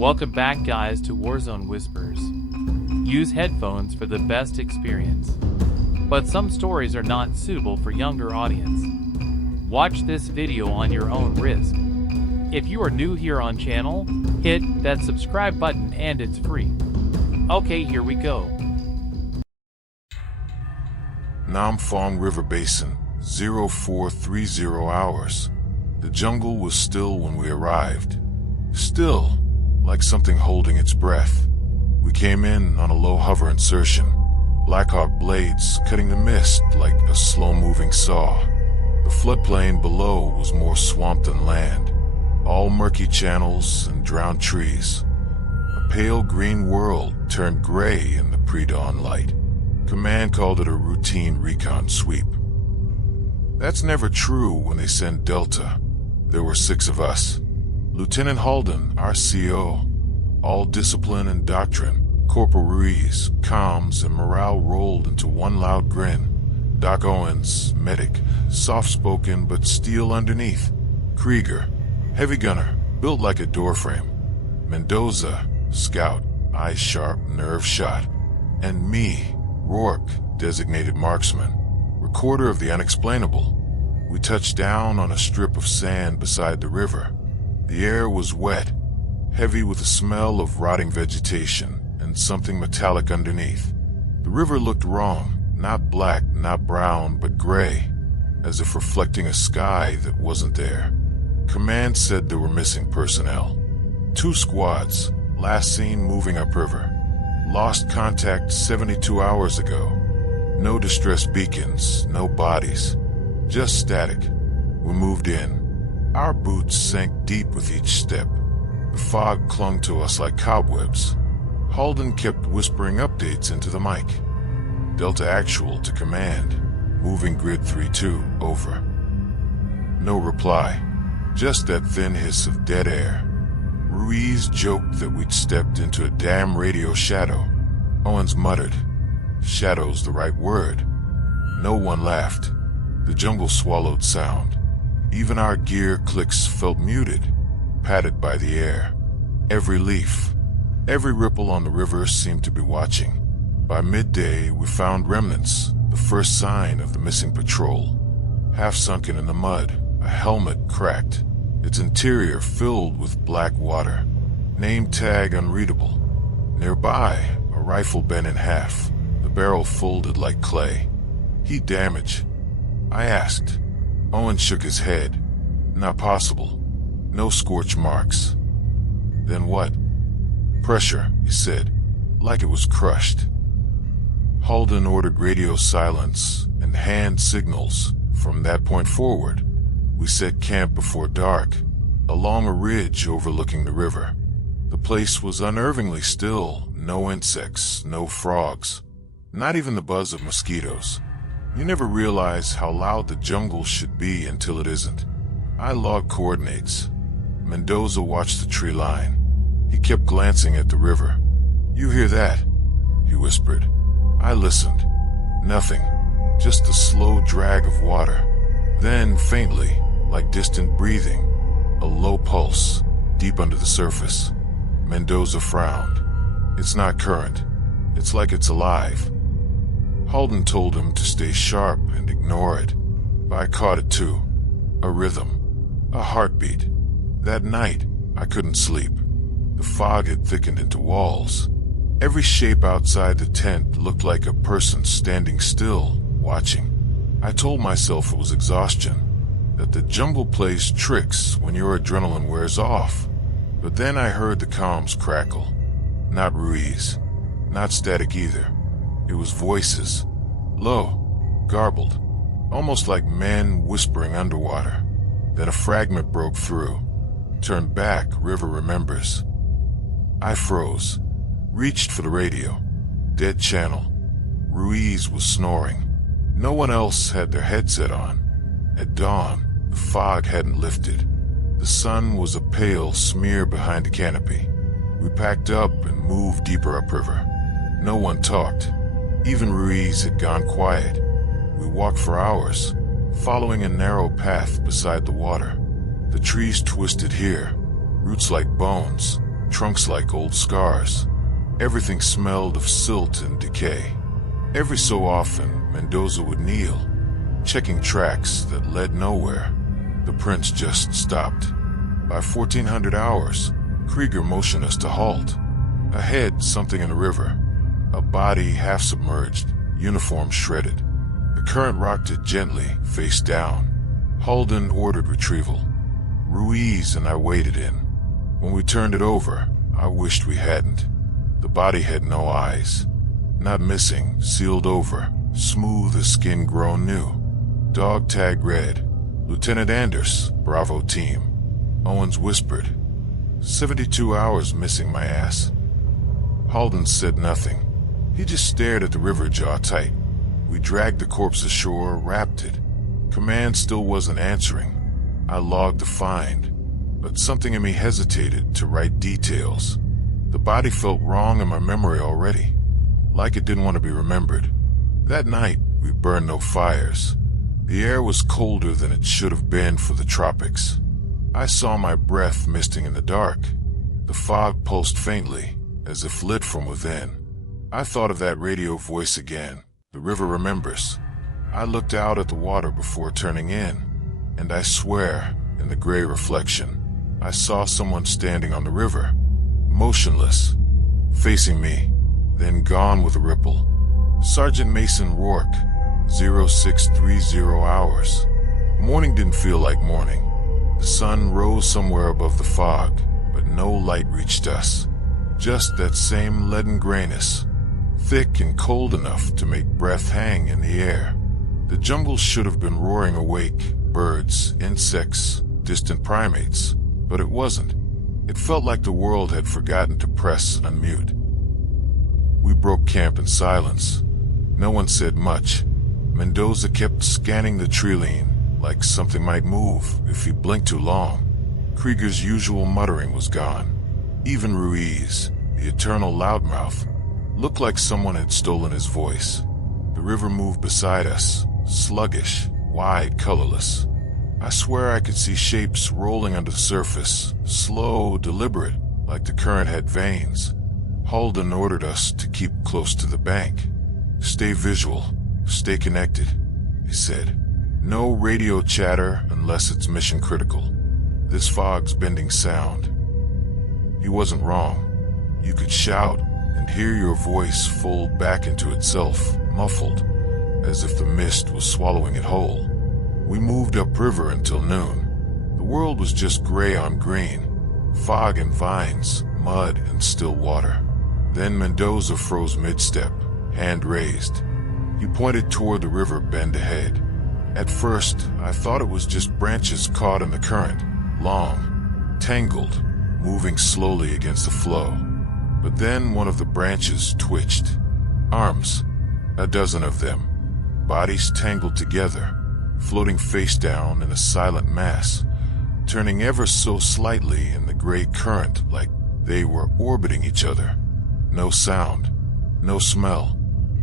Welcome back, guys, to Warzone Whispers. Use headphones for the best experience. But some stories are not suitable for younger audience. Watch this video on your own risk. If you are new here on channel, hit that subscribe button and it's free. Okay, here we go. Nam Phong River Basin, 0430 hours. The jungle was still when we arrived. Still, like something holding its breath. We came in on a low hover insertion, Blackhawk blades cutting the mist like a slow-moving saw. The floodplain below was more swamp than land, all murky channels and drowned trees. A pale green world turned gray in the pre-dawn light. Command called it a routine recon sweep. That's never true when they send Delta. There were 6 of us. Lieutenant Halden, our CO, all discipline and doctrine. Corporal Ruiz, comms, and morale rolled into one loud grin. Doc Owens, medic, soft-spoken but steel underneath. Krieger, heavy gunner, built like a doorframe. Mendoza, scout, eyes sharp, nerve shot. And me, Rourke, designated marksman, recorder of the unexplainable. We touched down on a strip of sand beside the river. The air was wet, heavy with the smell of rotting vegetation and something metallic underneath. The river looked wrong, not black, not brown, but gray, as if reflecting a sky that wasn't there. Command said there were missing personnel. 2 squads, last seen moving upriver. Lost contact 72 hours ago. No distress beacons, no bodies. Just static. We moved in. Our boots sank deep with each step. The fog clung to us like cobwebs. Halden kept whispering updates into the mic. Delta Actual to command. Moving grid 3-2, over. No reply. Just that thin hiss of dead air. Ruiz joked that we'd stepped into a damn radio shadow. Owens muttered, "Shadow's the right word." No one laughed. The jungle swallowed sound. Even our gear clicks felt muted, padded by the air. Every leaf, every ripple on the river seemed to be watching. By midday, we found remnants, the first sign of the missing patrol. Half sunken in the mud, a helmet cracked, its interior filled with black water. Name tag unreadable. Nearby, a rifle bent in half, the barrel folded like clay. Heat damage? I asked. Owen shook his head. Not possible. No scorch marks. Then what? Pressure, he said, like it was crushed. Halden ordered radio silence and hand signals. From that point forward, we set camp before dark, along a ridge overlooking the river. The place was unnervingly still, no insects, no frogs, not even the buzz of mosquitoes. You never realize how loud the jungle should be until it isn't. I logged coordinates. Mendoza watched the tree line. He kept glancing at the river. "You hear that?" he whispered. I listened. Nothing. Just the slow drag of water. Then, faintly, like distant breathing, a low pulse, deep under the surface. Mendoza frowned. "It's not current. It's like it's alive." Halden told him to stay sharp and ignore it. But I caught it too. A rhythm. A heartbeat. That night, I couldn't sleep. The fog had thickened into walls. Every shape outside the tent looked like a person standing still, watching. I told myself it was exhaustion, that the jungle plays tricks when your adrenaline wears off. But then I heard the comms crackle. Not Ruiz. Not static either. It was voices. Low. Garbled. Almost like men whispering underwater. Then a fragment broke through. Turned back, river remembers. I froze. Reached for the radio. Dead channel. Ruiz was snoring. No one else had their headset on. At dawn, the fog hadn't lifted. The sun was a pale smear behind the canopy. We packed up and moved deeper upriver. No one talked. Even Ruiz had gone quiet. We walked for hours, following a narrow path beside the water. The trees twisted here, roots like bones, trunks like old scars. Everything smelled of silt and decay. Every so often, Mendoza would kneel, checking tracks that led nowhere. The prince just stopped. By 1400 hours, Krieger motioned us to halt. Ahead, something in the river. A body half submerged, uniform shredded. The current rocked it gently, face down. Halden ordered retrieval. Ruiz and I waded in. When we turned it over, I wished we hadn't. The body had no eyes. Not missing, sealed over, smooth as skin grown new. Dog tag red. Lieutenant Anders, Bravo team. Owens whispered, 72 hours missing my ass. Halden said nothing. He just stared at the river, jaw tight. We dragged the corpse ashore, wrapped it. Command still wasn't answering. I logged the find, but something in me hesitated to write details. The body felt wrong in my memory already, like it didn't want to be remembered. That night, we burned no fires. The air was colder than it should have been for the tropics. I saw my breath misting in the dark. The fog pulsed faintly, as if lit from within. I thought of that radio voice again. The river remembers. I looked out at the water before turning in, and I swear, in the gray reflection, I saw someone standing on the river, motionless, facing me, then gone with a ripple. Sergeant Mason Rourke, 0630 hours. Morning didn't feel like morning. The sun rose somewhere above the fog, but no light reached us. Just that same leaden grayness, thick and cold enough to make breath hang in the air. The jungle should have been roaring awake, birds, insects, distant primates, but it wasn't. It felt like the world had forgotten to press unmute. We broke camp in silence. No one said much. Mendoza kept scanning the treeline, like something might move if he blinked too long. Krieger's usual muttering was gone. Even Ruiz, the eternal loudmouth, looked like someone had stolen his voice. The river moved beside us, sluggish, wide, colorless. I swear I could see shapes rolling under the surface, slow, deliberate, like the current had veins. Halden ordered us to keep close to the bank. Stay visual, stay connected, he said. No radio chatter unless it's mission critical. This fog's bending sound. He wasn't wrong. You could shout and hear your voice fold back into itself, muffled, as if the mist was swallowing it whole. We moved upriver until noon. The world was just gray on green, fog and vines, mud and still water. Then Mendoza froze mid-step, hand raised. He pointed toward the river bend ahead. At first, I thought it was just branches caught in the current, long, tangled, moving slowly against the flow. But then one of the branches twitched. Arms, a dozen of them, bodies tangled together, floating face down in a silent mass, turning ever so slightly in the gray current like they were orbiting each other. No sound, no smell,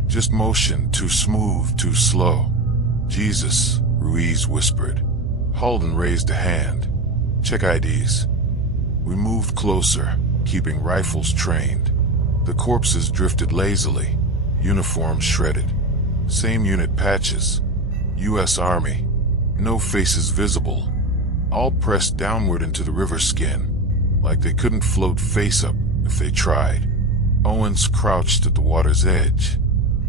just motion too smooth, too slow. Jesus, Ruiz whispered. Halden raised a hand. Check IDs. We moved closer, keeping rifles trained. The corpses drifted lazily, uniforms shredded. Same unit patches. U.S. Army. No faces visible. All pressed downward into the river skin, like they couldn't float face up if they tried. Owens crouched at the water's edge.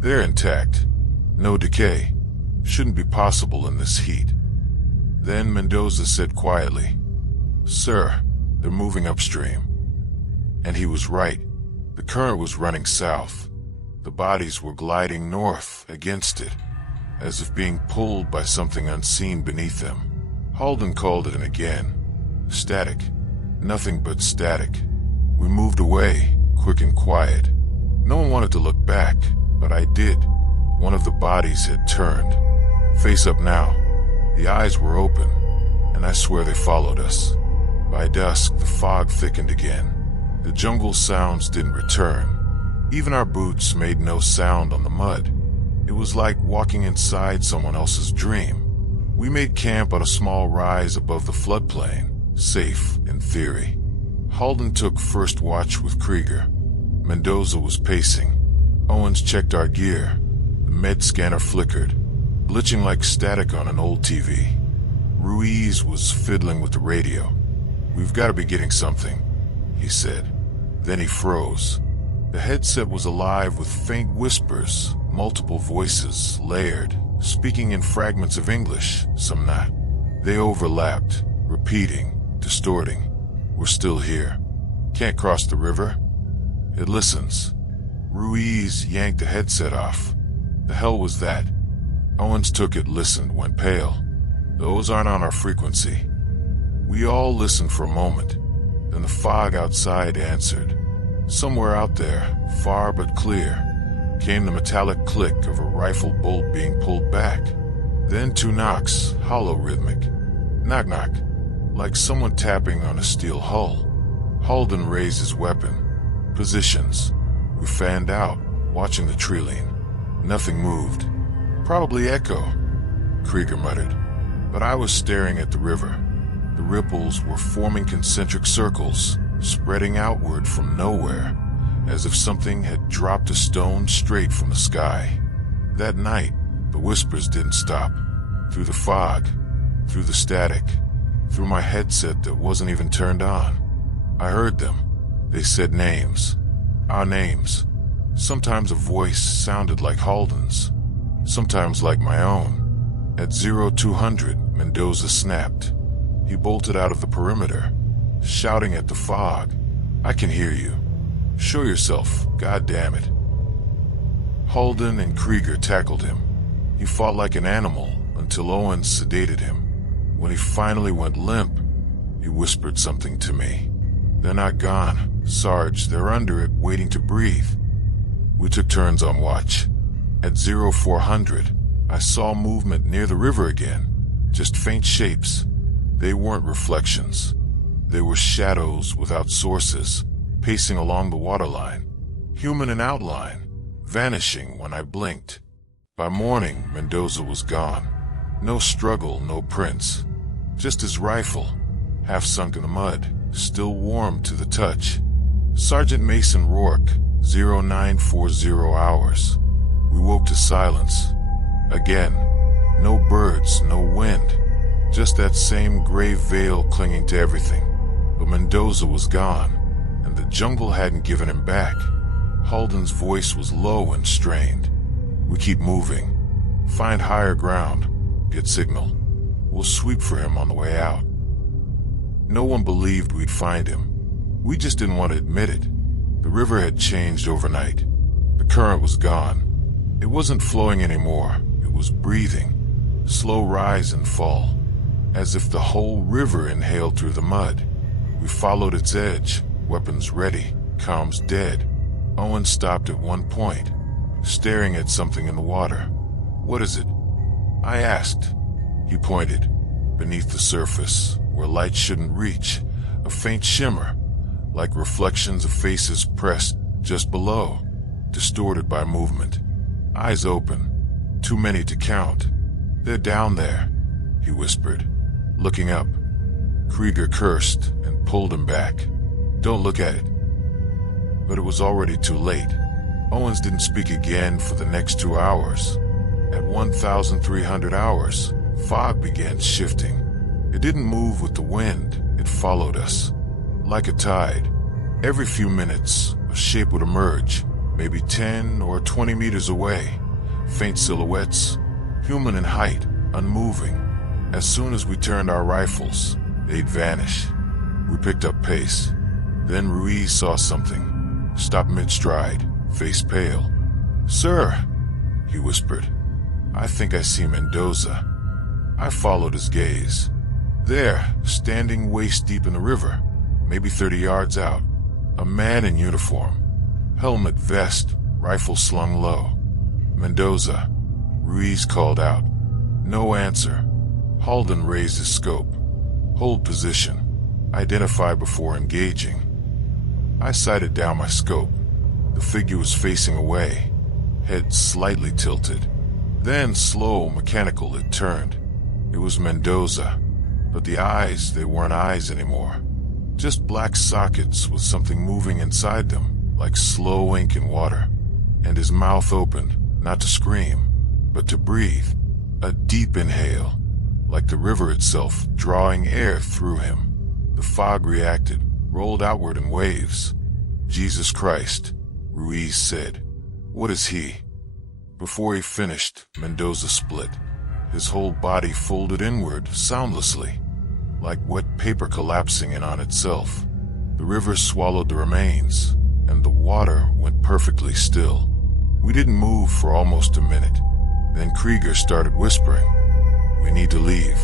They're intact. No decay. Shouldn't be possible in this heat. Then Mendoza said quietly, "Sir, they're moving upstream." And he was right. The current was running south. The bodies were gliding north against it, as if being pulled by something unseen beneath them. Halden called it in again. Static. Nothing but static. We moved away, quick and quiet. No one wanted to look back, but I did. One of the bodies had turned. Face up now. The eyes were open, and I swear they followed us. By dusk, the fog thickened again. The jungle sounds didn't return. Even our boots made no sound on the mud. It was like walking inside someone else's dream. We made camp on a small rise above the floodplain, safe in theory. Halden took first watch with Krieger. Mendoza was pacing. Owens checked our gear. The med scanner flickered, glitching like static on an old TV. Ruiz was fiddling with the radio. "We've got to be getting something," he said. Then he froze. The headset was alive with faint whispers, multiple voices, layered, speaking in fragments of English, some not. They overlapped, repeating, distorting. "We're still here. Can't cross the river." "It listens." Ruiz yanked the headset off. The hell was that? Owens took it, listened, went pale. "Those aren't on our frequency." We all listened for a moment. Then the fog outside answered. Somewhere out there, far but clear, came the metallic click of a rifle bolt being pulled back. Then two knocks, hollow rhythmic. Knock knock, like someone tapping on a steel hull. Halden raised his weapon. Positions. We fanned out, watching the tree lean. Nothing moved. "Probably echo," Krieger muttered. But I was staring at the river. The ripples were forming concentric circles, spreading outward from nowhere, as if something had dropped a stone straight from the sky. That night, the whispers didn't stop. Through the fog, through the static, through my headset that wasn't even turned on. I heard them. They said names. Our names. Sometimes a voice sounded like Halden's, sometimes like my own. At 0200, Mendoza snapped. He bolted out of the perimeter, shouting at the fog. "I can hear you. Show yourself, God damn it." Halden and Krieger tackled him. He fought like an animal until Owens sedated him. When he finally went limp, he whispered something to me. "They're not gone, Sarge. They're under it, waiting to breathe." We took turns on watch. At 0400, I saw movement near the river again. Just faint shapes. They weren't reflections. They were shadows without sources, pacing along the waterline. Human in outline, vanishing when I blinked. By morning, Mendoza was gone. No struggle, no prints. Just his rifle, half sunk in the mud, still warm to the touch. Sergeant Mason Rourke, 0940 hours. We woke to silence. Again, no birds, no wind. Just that same gray veil clinging to everything. But Mendoza was gone, and the jungle hadn't given him back. Halden's voice was low and strained. "We keep moving. Find higher ground. Get signal. We'll sweep for him on the way out." No one believed we'd find him. We just didn't want to admit it. The river had changed overnight. The current was gone. It wasn't flowing anymore. It was breathing. Slow rise and fall. As if the whole river inhaled through the mud. We followed its edge, weapons ready, comms dead. Owen stopped at one point, staring at something in the water. "What is it?" I asked. He pointed. Beneath the surface, where light shouldn't reach, a faint shimmer, like reflections of faces pressed just below, distorted by movement. Eyes open, too many to count. "They're down there," he whispered, looking up. Krieger cursed and pulled him back. "Don't look at it." But it was already too late. Owens didn't speak again for the next 2 hours. At 1300 hours, fog began shifting. It didn't move with the wind, it followed us. Like a tide. Every few minutes, a shape would emerge, maybe 10 or 20 meters away. Faint silhouettes, human in height, unmoving. As soon as we turned our rifles, they'd vanish. We picked up pace. Then Ruiz saw something. Stopped mid-stride, face pale. "Sir," he whispered. "I think I see Mendoza." I followed his gaze. There, standing waist-deep in the river, maybe 30 yards out, a man in uniform. Helmet, vest, rifle slung low. "Mendoza," Ruiz called out. No answer. Halden raised his scope. "Hold position. Identify before engaging." I sighted down my scope. The figure was facing away, head slightly tilted. Then, slow, mechanical, it turned. It was Mendoza, but the eyes, they weren't eyes anymore. Just black sockets with something moving inside them, like slow ink in water. And his mouth opened, not to scream, but to breathe. A deep inhale, like the river itself drawing air through him. The fog reacted, rolled outward in waves. "Jesus Christ," Ruiz said. "What is he?" Before he finished, Mendoza split. His whole body folded inward, soundlessly, like wet paper collapsing in on itself. The river swallowed the remains, and the water went perfectly still. We didn't move for almost a minute. Then Krieger started whispering, "We need to leave.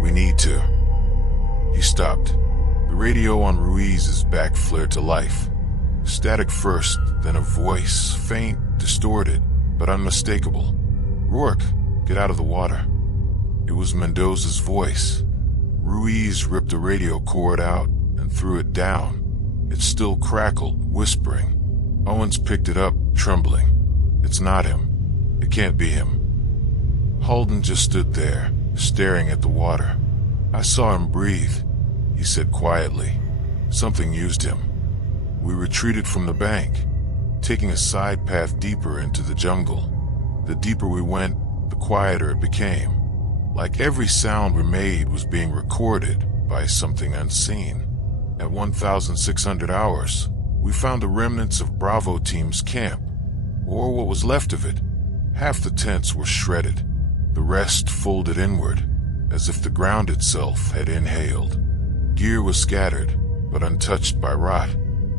We need to." He stopped. The radio on Ruiz's back flared to life. Static first, then a voice, faint, distorted, but unmistakable. "Rourke, get out of the water." It was Mendoza's voice. Ruiz ripped the radio cord out and threw it down. It still crackled, whispering. Owens picked it up, trembling. "It's not him. It can't be him." Holden just stood there, staring at the water. "I saw him breathe," he said quietly. "Something used him." We retreated from the bank, taking a side path deeper into the jungle. The deeper we went, the quieter it became. Like every sound we made was being recorded by something unseen. At 1,600 hours, we found the remnants of Bravo Team's camp, or what was left of it. Half the tents were shredded, the rest folded inward, as if the ground itself had inhaled. Gear was scattered, but untouched by rot.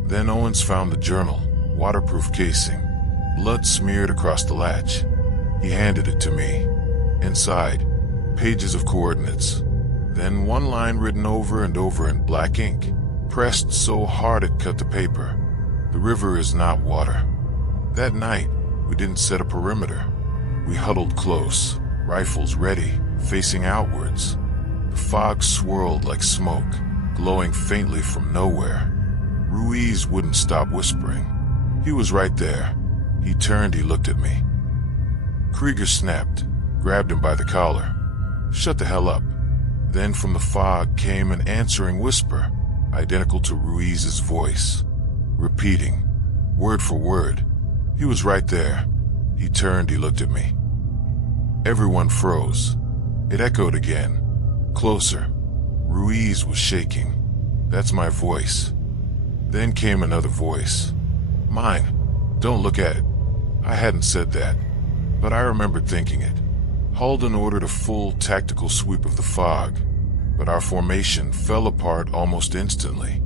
Then Owens found the journal, waterproof casing, blood smeared across the latch. He handed it to me. Inside, pages of coordinates. Then one line written over and over in black ink, pressed so hard it cut the paper. "The river is not water." That night, we didn't set a perimeter. We huddled close, rifles ready, facing outwards. The fog swirled like smoke, glowing faintly from nowhere. Ruiz wouldn't stop whispering. He was right there. He turned, he looked at me. Krieger snapped, grabbed him by the collar. "Shut the hell up." Then from the fog came an answering whisper, identical to Ruiz's voice, repeating, word for word. He was right there. He turned, he looked at me. Everyone froze. It echoed again, closer. Ruiz was shaking. "That's my voice." Then came another voice. "Mine. Don't look at it." I hadn't said that, but I remembered thinking it. Holden ordered a full tactical sweep of the fog, but our formation fell apart almost instantly.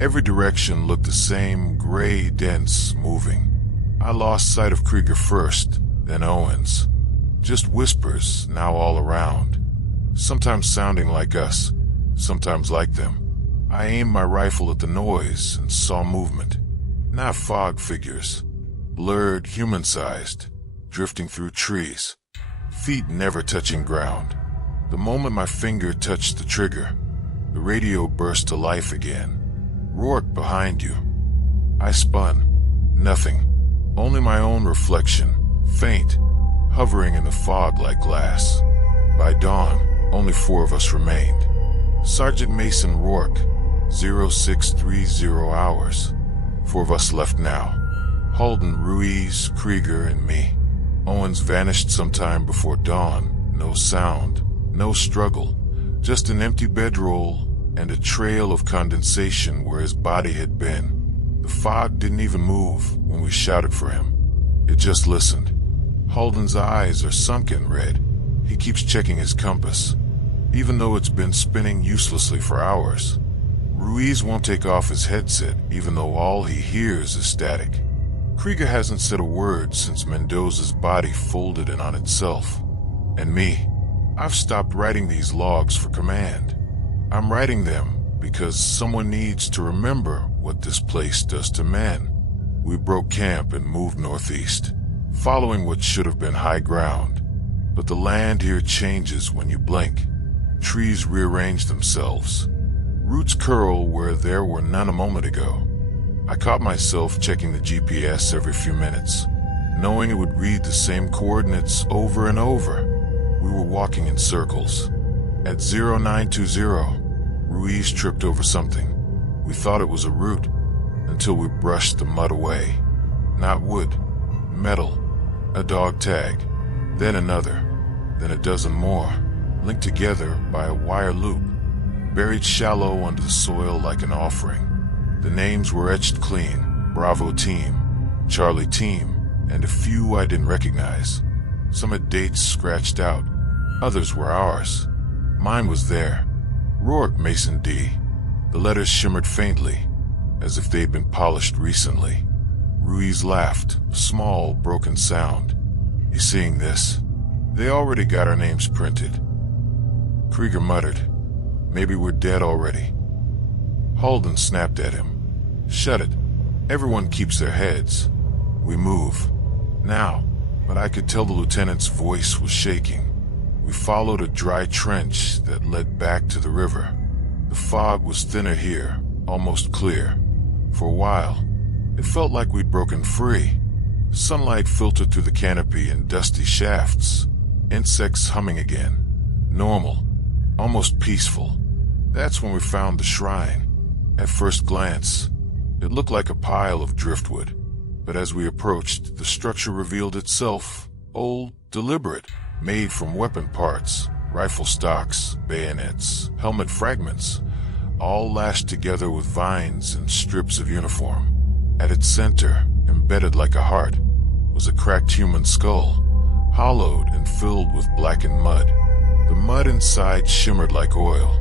Every direction looked the same, gray, dense, moving. I lost sight of Krieger first, then Owens. Just whispers now all around, sometimes sounding like us, sometimes like them. I aimed my rifle at the noise and saw movement. Not fog figures, blurred, human-sized, drifting through trees, feet never touching ground. The moment my finger touched the trigger, the radio burst to life again. "Rourke, behind you." I spun. Nothing. Only my own reflection, faint, hovering in the fog like glass. By dawn, only 4 of us remained. Sergeant Mason Rourke, 0630 hours. 4 of us left now. Holden, Ruiz, Krieger, and me. Owens vanished sometime before dawn. No sound, no struggle, just an empty bedroll and a trail of condensation where his body had been. The fog didn't even move when we shouted for him. It just listened. Holden's eyes are sunken red. He keeps checking his compass, even though it's been spinning uselessly for hours. Ruiz won't take off his headset, even though all he hears is static. Krieger hasn't said a word since Mendoza's body folded in on itself. And me, I've stopped writing these logs for command. I'm writing them because someone needs to remember what this place does to men. We broke camp and moved northeast, following what should have been high ground. But the land here changes when you blink. Trees rearrange themselves. Roots curl where there were none a moment ago. I caught myself checking the GPS every few minutes, knowing it would read the same coordinates over and over. We were walking in circles. At 0920, Ruiz tripped over something. We thought it was a root until we brushed the mud away. Not wood, metal, a dog tag, then another, then a dozen more, linked together by a wire loop, buried shallow under the soil like an offering. The names were etched clean: Bravo Team, Charlie Team, and a few I didn't recognize. Some had dates scratched out, others were ours. Mine was there, Rourke Mason D. The letters shimmered faintly, as if they'd been polished recently. Ruiz laughed, a small, broken sound. You seeing this? They already got our names printed. Krieger muttered, maybe we're dead already. Halden snapped at him. Shut it. Everyone keeps their heads. We move. Now. But I could tell the lieutenant's voice was shaking. We followed a dry trench that led back to the river. The fog was thinner here, almost clear. For a while, it felt like we'd broken free. Sunlight filtered through the canopy in dusty shafts. Insects humming again. Normal. Almost peaceful. That's when we found the shrine. At first glance, it looked like a pile of driftwood. But as we approached, the structure revealed itself old, deliberate, made from weapon parts, rifle stocks, bayonets, helmet fragments, all lashed together with vines and strips of uniform. At its center, embedded like a heart, was a cracked human skull, hollowed and filled with blackened mud. The mud inside shimmered like oil,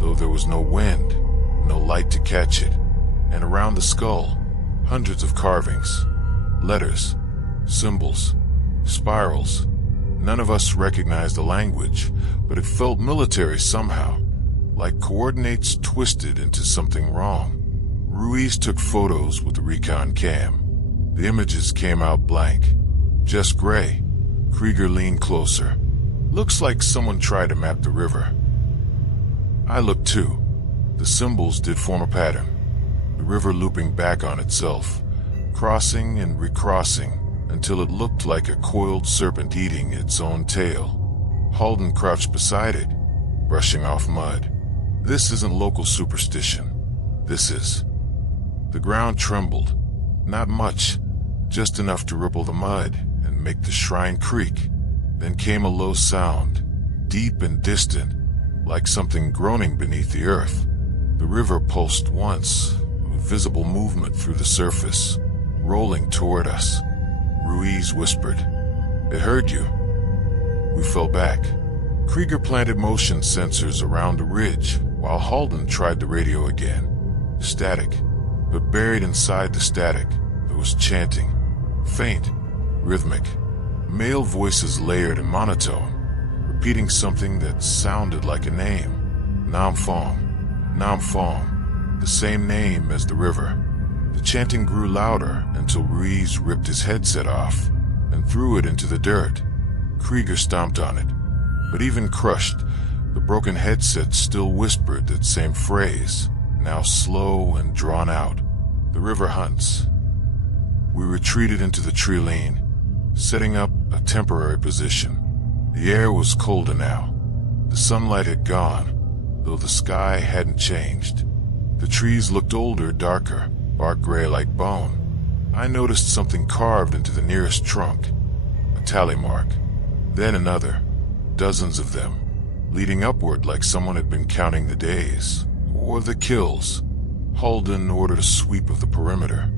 though there was no wind, no light to catch it. And around the skull, hundreds of carvings, letters, symbols, spirals. None of us recognized the language, but it felt military somehow, like coordinates twisted into something wrong. Ruiz took photos with the recon cam. The images came out blank, just gray. Krieger leaned closer. Looks like someone tried to map the river. I looked too. The symbols did form a pattern. The river looping back on itself, crossing and recrossing until it looked like a coiled serpent eating its own tail. Halden crouched beside it, brushing off mud. This isn't local superstition. This is. The ground trembled. Not much, just enough to ripple the mud and make the shrine creak. Then came a low sound, deep and distant, like something groaning beneath the earth. The river pulsed once, visible movement through the surface, rolling toward us. Ruiz whispered, "It heard you." We fell back. Krieger planted motion sensors around the ridge, while Halden tried the radio again. Static, but buried inside the static, there was chanting. Faint, rhythmic, male voices layered and monotone, repeating something that sounded like a name. Nam Phong, Nam Phong. The same name as the river. The chanting grew louder until Ruiz ripped his headset off and threw it into the dirt. Krieger stomped on it, but even crushed, the broken headset still whispered that same phrase, now slow and drawn out. The river hunts. We retreated into the tree lane, setting up a temporary position. The air was colder now. The sunlight had gone, though the sky hadn't changed. The trees looked older, darker, bark gray like bone. I noticed something carved into the nearest trunk, a tally mark. Then another, dozens of them, leading upward like someone had been counting the days, or the kills. Halden ordered a sweep of the perimeter.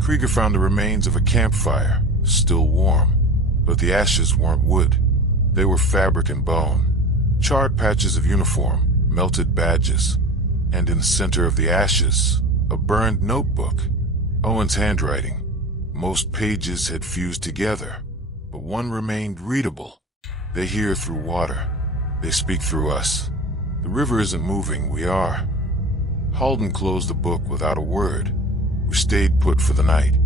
Krieger found the remains of a campfire, still warm, but the ashes weren't wood. They were fabric and bone, charred patches of uniform, melted badges. And in the center of the ashes, a burned notebook. Owen's handwriting. Most pages had fused together, but one remained readable. They hear through water. They speak through us. The river isn't moving, we are. Halden closed the book without a word. We stayed put for the night.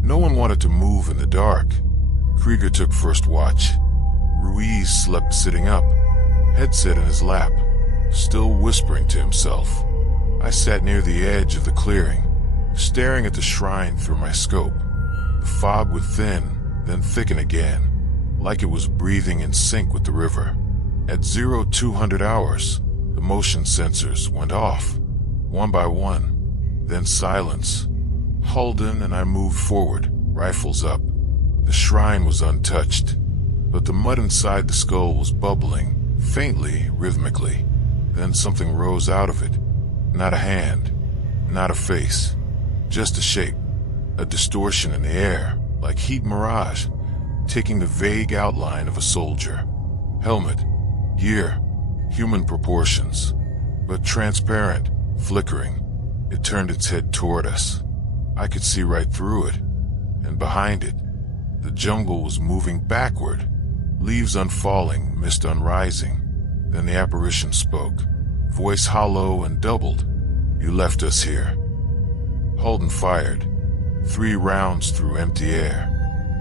No one wanted to move in the dark. Krieger took first watch. Ruiz slept sitting up, headset in his lap, still whispering to himself. I sat near the edge of the clearing, staring at the shrine through my scope. The fog would thin, then thicken again, like it was breathing in sync with the river. At 0200 hours, the motion sensors went off, one by one. Then silence. Halden and I moved forward, rifles up. The shrine was untouched, but the mud inside the skull was bubbling, faintly, rhythmically. Then something rose out of it. Not a hand, not a face, just a shape, a distortion in the air, like heat mirage, taking the vague outline of a soldier. Helmet, gear, human proportions, but transparent, flickering. It turned its head toward us. I could see right through it, and behind it, the jungle was moving backward, leaves unfalling, mist unrising. Then the apparition spoke, voice hollow and doubled. "You left us here." Halden fired. 3 rounds through empty air.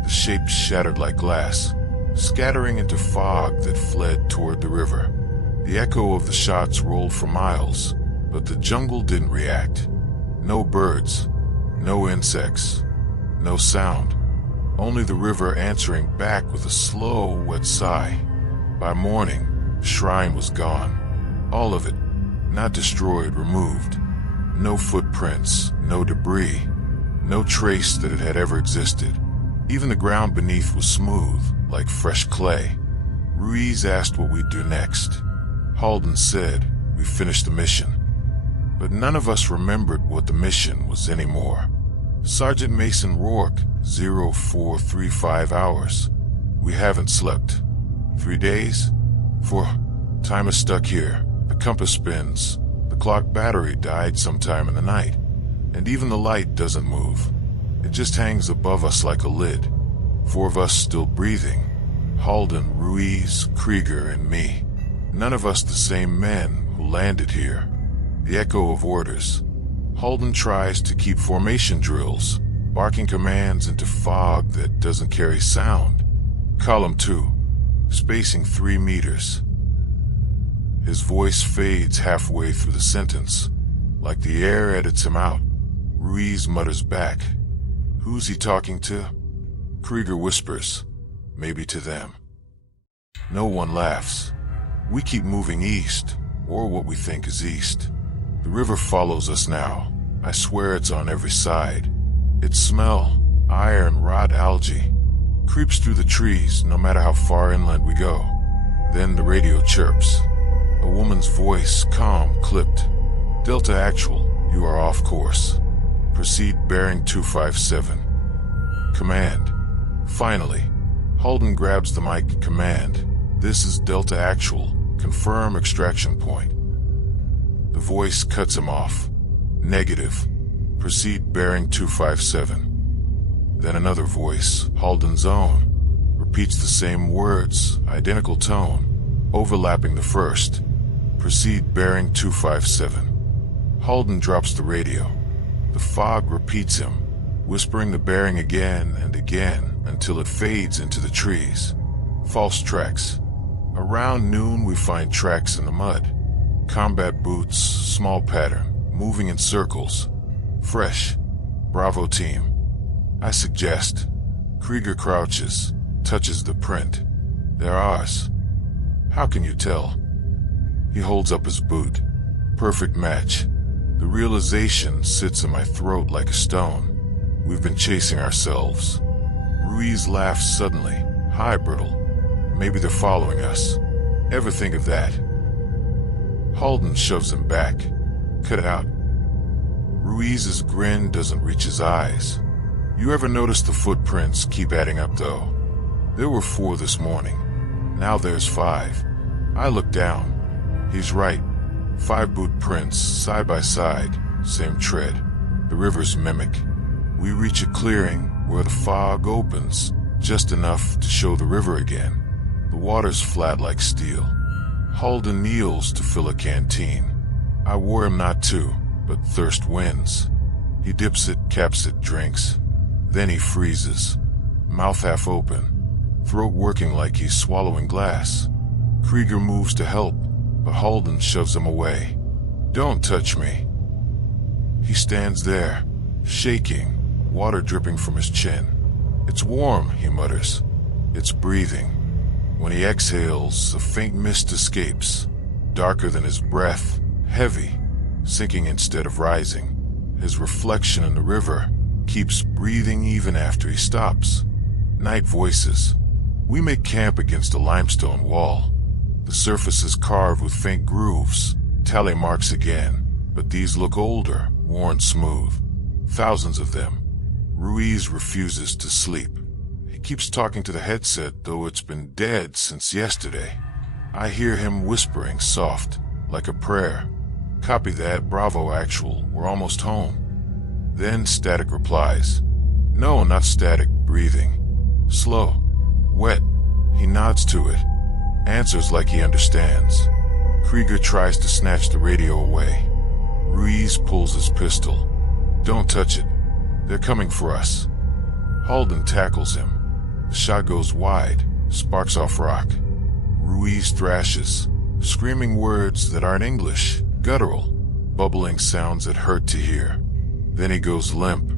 The shape shattered like glass, scattering into fog that fled toward the river. The echo of the shots rolled for miles, but the jungle didn't react. No birds, no insects, no sound. Only the river answering back with a slow, wet sigh. By morning, the shrine was gone. All of it, not destroyed, removed. No footprints, no debris, no trace that it had ever existed. Even the ground beneath was smooth, like fresh clay. Ruiz asked what we'd do next. Halden said we finished the mission. But none of us remembered what the mission was anymore. Sergeant Mason Rourke, 0435 hours. We haven't slept. 3 days? 4. Time is stuck here. The compass spins. The clock battery died sometime in the night. And even the light doesn't move. It just hangs above us like a lid. 4 of us still breathing. Halden, Ruiz, Krieger, and me. None of us the same men who landed here. The echo of orders. Halden tries to keep formation drills, barking commands into fog that doesn't carry sound. Column 2, spacing 3 meters. His voice fades halfway through the sentence, like the air edits him out. Ruiz mutters back. Who's he talking to? Krieger whispers, maybe to them. No one laughs. We keep moving east, or what we think is east. The river follows us now. I swear it's on every side. Its smell, iron, rot, algae, creeps through the trees no matter how far inland we go. Then the radio chirps. A woman's voice, calm, clipped. Delta Actual, you are off course. Proceed bearing 257. Command. Finally, Halden grabs the mic. Command. This is Delta Actual. Confirm extraction point. The voice cuts him off. Negative. Proceed bearing 257. Then another voice, Halden's own, repeats the same words, identical tone, overlapping the first. Proceed bearing 257. Halden drops the radio. The fog repeats him, whispering the bearing again and again until it fades into the trees. False tracks. Around noon we find tracks in the mud. Combat boots, small pattern, moving in circles. Fresh. Bravo team. I suggest. Krieger crouches, touches the print. They're ours. How can you tell? He holds up his boot. Perfect match. The realization sits in my throat like a stone. We've been chasing ourselves. Ruiz laughs suddenly. Hi, Brittle. Maybe they're following us. Ever think of that? Halden shoves him back. Cut it out. Ruiz's grin doesn't reach his eyes. You ever notice the footprints keep adding up, though? There were 4 this morning. Now there's 5. I look down. He's right. 5 boot prints, side by side, same tread. The river's mimic. We reach a clearing where the fog opens, just enough to show the river again. The water's flat like steel. Halden kneels to fill a canteen. I warn him not to, but thirst wins. He dips it, caps it, drinks. Then he freezes. Mouth half open, throat working like he's swallowing glass. Krieger moves to help, but Halden shoves him away. Don't touch me. He stands there, shaking, water dripping from his chin. It's warm, he mutters. It's breathing. When he exhales, a faint mist escapes, darker than his breath, heavy, sinking instead of rising. His reflection in the river keeps breathing even after he stops. Night voices. We make camp against a limestone wall. The surface is carved with faint grooves, tally marks again, but these look older, worn smooth. Thousands of them. Ruiz refuses to sleep. He keeps talking to the headset, though it's been dead since yesterday. I hear him whispering soft, like a prayer. Copy that, Bravo Actual, we're almost home. Then Static replies. No, not Static, breathing. Slow. Wet. He nods to it. Answers like he understands. Krieger tries to snatch the radio away. Ruiz pulls his pistol. Don't touch it. They're coming for us. Halden tackles him. The shot goes wide, sparks off rock. Ruiz thrashes, screaming words that aren't English, guttural, bubbling sounds that hurt to hear. Then he goes limp.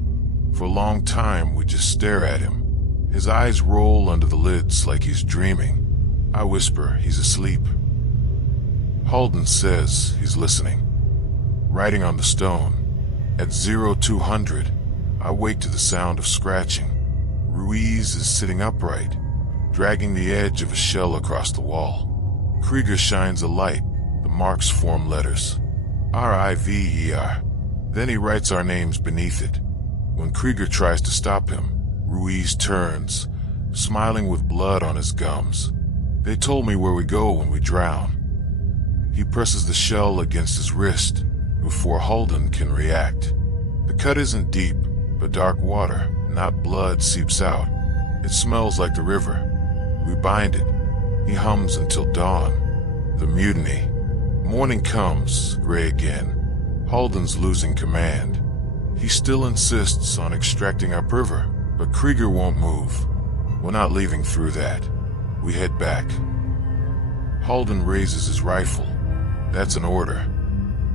For a long time, we just stare at him. His eyes roll under the lids like he's dreaming. I whisper he's asleep. Halden says he's listening. Writing on the stone. At 0200, I wake to the sound of scratching. Ruiz is sitting upright, dragging the edge of a shell across the wall. Krieger shines a light. The marks form letters. R-I-V-E-R. Then he writes our names beneath it. When Krieger tries to stop him, Ruiz turns, smiling with blood on his gums. They told me where we go when we drown. He presses the shell against his wrist before Halden can react. The cut isn't deep, but dark water, not blood, seeps out. It smells like the river. We bind it. He hums until dawn. The mutiny. Morning comes, gray again. Halden's losing command. He still insists on extracting our river, but Krieger won't move. We're not leaving through that. We head back. Halden raises his rifle. That's an order.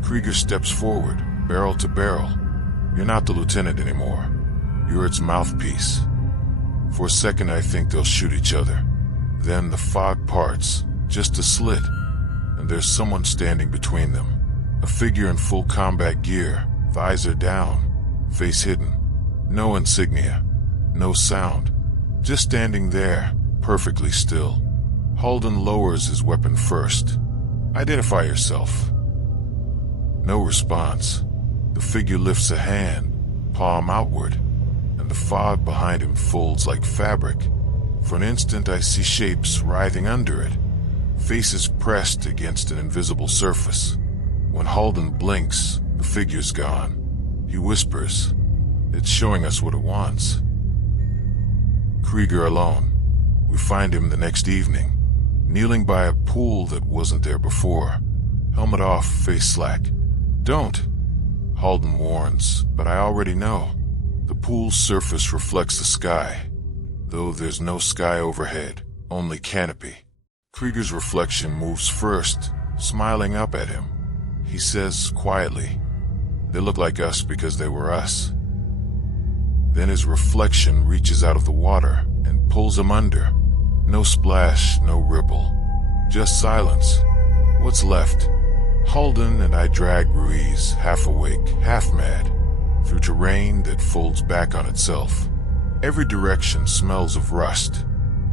Krieger steps forward, barrel to barrel. You're not the lieutenant anymore. You're its mouthpiece. For a second I think they'll shoot each other. Then the fog parts, just a slit, and there's someone standing between them. A figure in full combat gear, visor down, face hidden. No insignia, no sound. Just standing there, perfectly still. Halden lowers his weapon first. Identify yourself. No response. The figure lifts a hand, palm outward, and the fog behind him folds like fabric. For an instant I see shapes writhing under it, faces pressed against an invisible surface. When Halden blinks, the figure's gone. He whispers, "It's showing us what it wants." Krieger alone. We find him the next evening, kneeling by a pool that wasn't there before. Helmet off, face slack. Don't, Halden warns, but I already know. The pool's surface reflects the sky, though there's no sky overhead, only canopy. Krieger's reflection moves first, smiling up at him. He says quietly, "They look like us because they were us." Then his reflection reaches out of the water and pulls him under. No splash, no ripple, just silence. What's left? Halden and I drag Ruiz, half awake, half mad, through terrain that folds back on itself. Every direction smells of rust.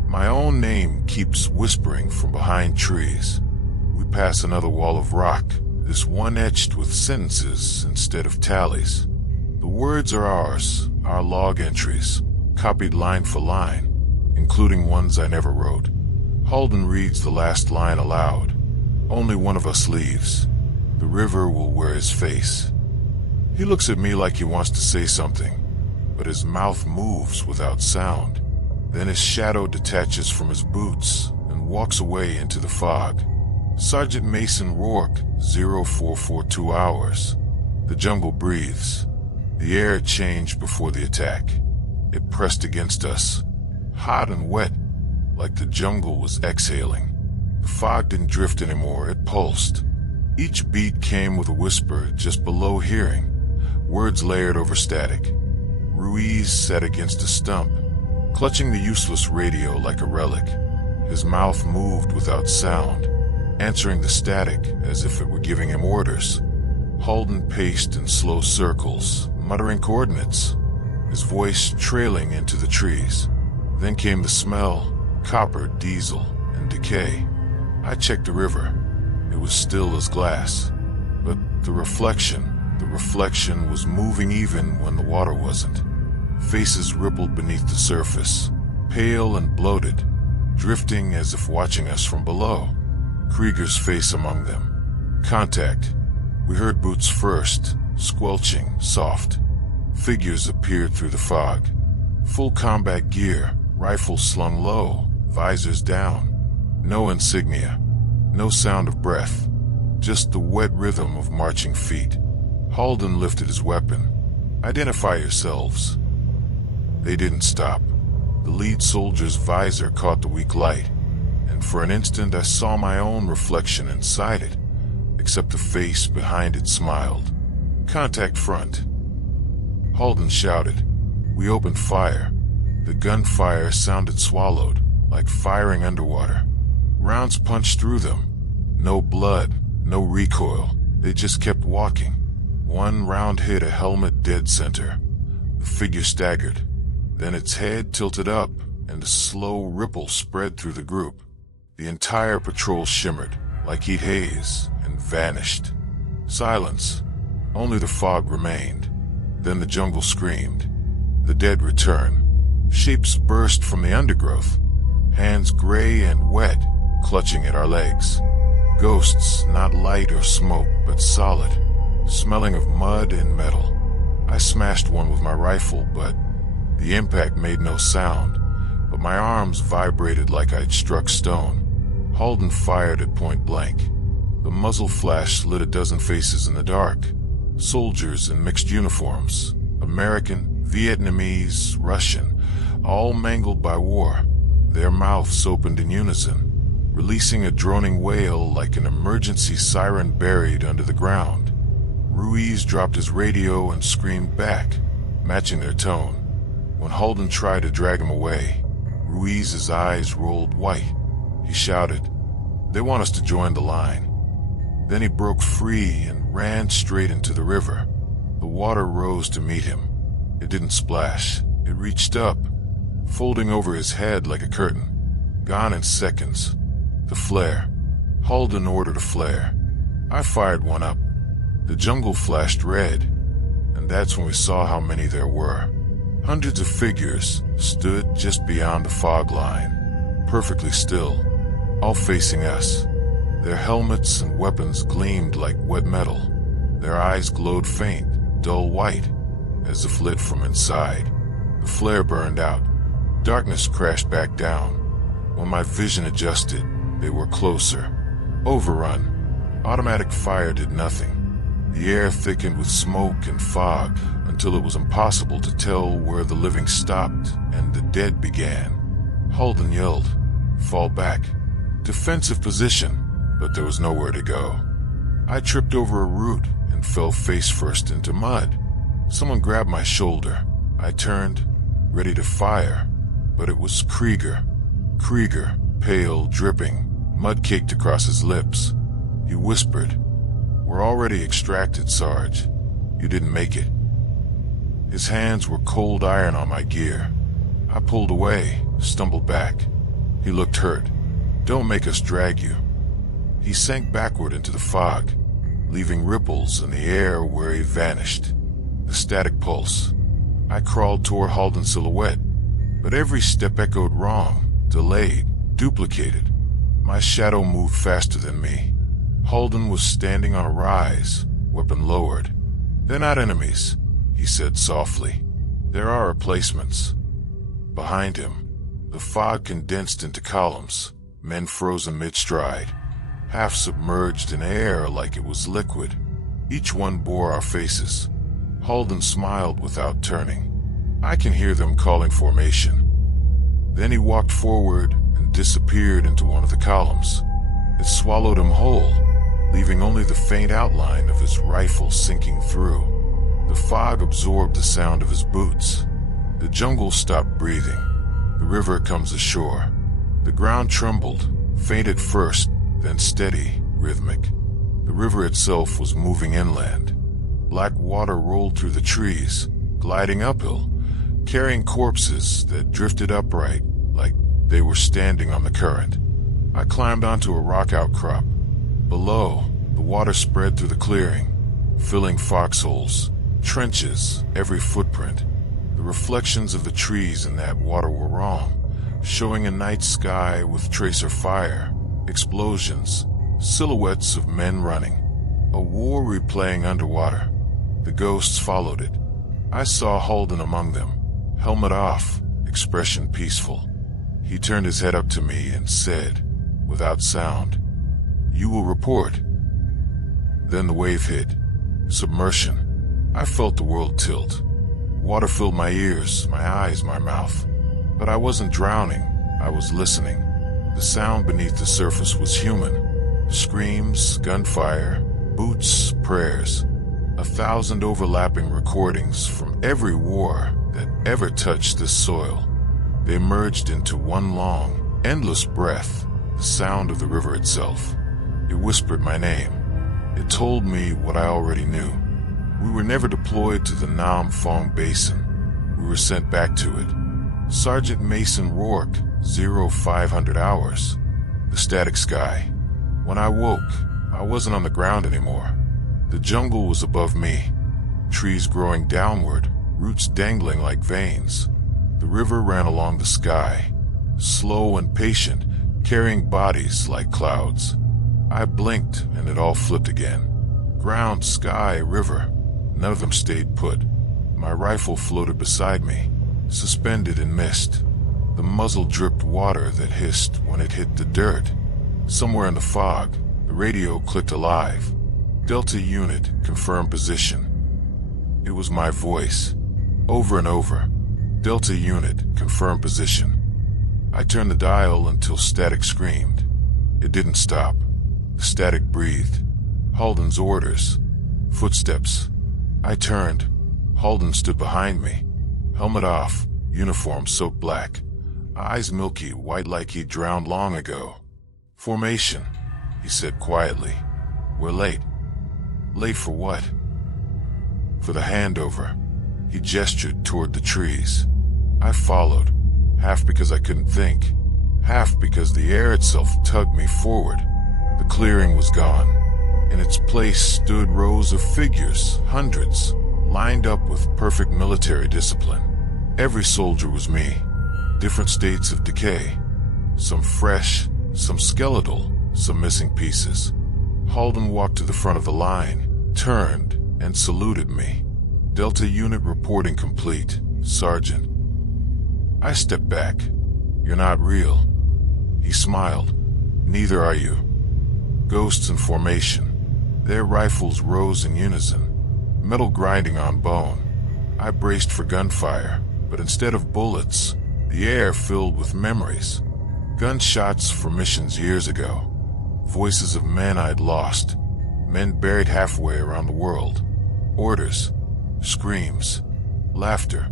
My own name keeps whispering from behind trees. We pass another wall of rock, this one etched with sentences instead of tallies. The words are ours, our log entries, copied line for line, including ones I never wrote. Halden reads the last line aloud. Only one of us leaves. The river will wear his face. He looks at me like he wants to say something, but his mouth moves without sound. Then his shadow detaches from his boots and walks away into the fog. Sergeant Mason Rourke, 0442 hours. The jungle breathes. The air changed before the attack. It pressed against us, hot and wet, like the jungle was exhaling. The fog didn't drift anymore, it pulsed. Each beat came with a whisper just below hearing, words layered over static. Ruiz sat against a stump, clutching the useless radio like a relic. His mouth moved without sound, answering the static as if it were giving him orders. Halden paced in slow circles, muttering coordinates, his voice trailing into the trees. Then came the smell, copper, diesel, and decay. I checked the river. It was still as glass. But the reflection was moving even when the water wasn't. Faces rippled beneath the surface, pale and bloated, drifting as if watching us from below. Krieger's face among them. Contact. We heard boots first, squelching, soft. Figures appeared through the fog. Full combat gear, rifles slung low, visors down. No insignia, no sound of breath, just the wet rhythm of marching feet. Halden lifted his weapon. Identify yourselves. They didn't stop. The lead soldier's visor caught the weak light, and for an instant I saw my own reflection inside it, except the face behind it smiled. Contact front. Halden shouted. We opened fire. The gunfire sounded swallowed, like firing underwater. Rounds punched through them. No blood, no recoil. They just kept walking. One round hit a helmet dead center. The figure staggered. Then its head tilted up, and a slow ripple spread through the group. The entire patrol shimmered, like heat haze, and vanished. Silence. Only the fog remained. Then the jungle screamed. The dead returned. Shapes burst from the undergrowth. Hands gray and wet, clutching at our legs. Ghosts, not light or smoke, but solid, smelling of mud and metal. I smashed one with my rifle, but the impact made no sound, but my arms vibrated like I'd struck stone. Halden fired at point blank. The muzzle flash lit a dozen faces in the dark. Soldiers in mixed uniforms, American, Vietnamese, Russian, all mangled by war. Their mouths opened in unison, releasing a droning wail like an emergency siren buried under the ground. Ruiz dropped his radio and screamed back, matching their tone. When Halden tried to drag him away, Ruiz's eyes rolled white. He shouted, "They want us to join the line." Then he broke free and ran straight into the river. The water rose to meet him. It didn't splash. It reached up, folding over his head like a curtain. Gone in seconds. The flare. Halden ordered a flare. I fired one up. The jungle flashed red, and that's when we saw how many there were. Hundreds of figures stood just beyond the fog line, perfectly still, all facing us. Their helmets and weapons gleamed like wet metal. Their eyes glowed faint, dull white, as if lit from inside. The flare burned out. Darkness crashed back down. When my vision adjusted, they were closer. Overrun. Automatic fire did nothing. The air thickened with smoke and fog until it was impossible to tell where the living stopped and the dead began. Halden yelled, "Fall back." Defensive position, but there was nowhere to go. I tripped over a root and fell face first into mud. Someone grabbed my shoulder. I turned, ready to fire, but it was Krieger. Krieger, pale, dripping, mud caked across his lips. He whispered, "We're already extracted, Sarge. You didn't make it." His hands were cold iron on my gear. I pulled away, stumbled back. He looked hurt. "Don't make us drag you." He sank backward into the fog, leaving ripples in the air where he vanished. The static pulse. I crawled toward Halden's silhouette, but every step echoed wrong, delayed, duplicated. My shadow moved faster than me. Halden was standing on a rise, weapon lowered. "They're not enemies," he said softly. "There are replacements." Behind him, the fog condensed into columns, men frozen mid-stride, half submerged in air like it was liquid. Each one bore our faces. Halden smiled without turning. I can hear them calling formation. Then he walked forward and disappeared into one of the columns. It swallowed him whole, leaving only the faint outline of his rifle sinking through. The fog absorbed the sound of his boots. The jungle stopped breathing. The river comes ashore. The ground trembled, faint at first, then steady, rhythmic. The river itself was moving inland. Black water rolled through the trees, gliding uphill, carrying corpses that drifted upright like they were standing on the current. I climbed onto a rock outcrop. Below, the water spread through the clearing, filling foxholes, trenches, every footprint. The reflections of the trees in that water were wrong, showing a night sky with tracer fire, explosions, silhouettes of men running. A war replaying underwater. The ghosts followed it. I saw Holden among them, helmet off, expression peaceful. He turned his head up to me and said, without sound, "You will report." Then the wave hit. Submersion. I felt the world tilt. Water filled my ears, my eyes, my mouth. But I wasn't drowning. I was listening. The sound beneath the surface was human. Screams, gunfire, boots, prayers. 1,000 overlapping recordings from every war that ever touched this soil. They merged into one long, endless breath, the sound of the river itself. It whispered my name. It told me what I already knew. We were never deployed to the Nam Phong Basin. We were sent back to it. Sergeant Mason Rourke, 0500 hours. The static sky. When I woke, I wasn't on the ground anymore. The jungle was above me. Trees growing downward, roots dangling like veins. The river ran along the sky, slow and patient, carrying bodies like clouds. I blinked and it all flipped again. Ground, sky, river. None of them stayed put. My rifle floated beside me, suspended in mist. The muzzle dripped water that hissed when it hit the dirt. Somewhere in the fog, the radio clicked alive. Delta unit, confirm position. It was my voice. Over and over. Delta unit, confirm position. I turned the dial until static screamed. It didn't stop. The static breathed. Holden's orders. Footsteps. I turned. Holden stood behind me. Helmet off, uniform soaked black. Eyes milky, white like he'd drowned long ago. Formation, he said quietly. We're late. Late for what? For the handover. He gestured toward the trees. I followed, half because I couldn't think, half because the air itself tugged me forward. The clearing was gone. In its place stood rows of figures, hundreds, lined up with perfect military discipline. Every soldier was me. Different states of decay. Some fresh, some skeletal, some missing pieces. Holden walked to the front of the line, turned, and saluted me. Delta unit reporting complete, Sergeant. I stepped back. You're not real. He smiled. Neither are you. Ghosts in formation. Their rifles rose in unison, metal grinding on bone. I braced for gunfire, but instead of bullets, the air filled with memories. Gunshots from missions years ago. Voices of men I'd lost. Men buried halfway around the world. Orders. Screams. Laughter.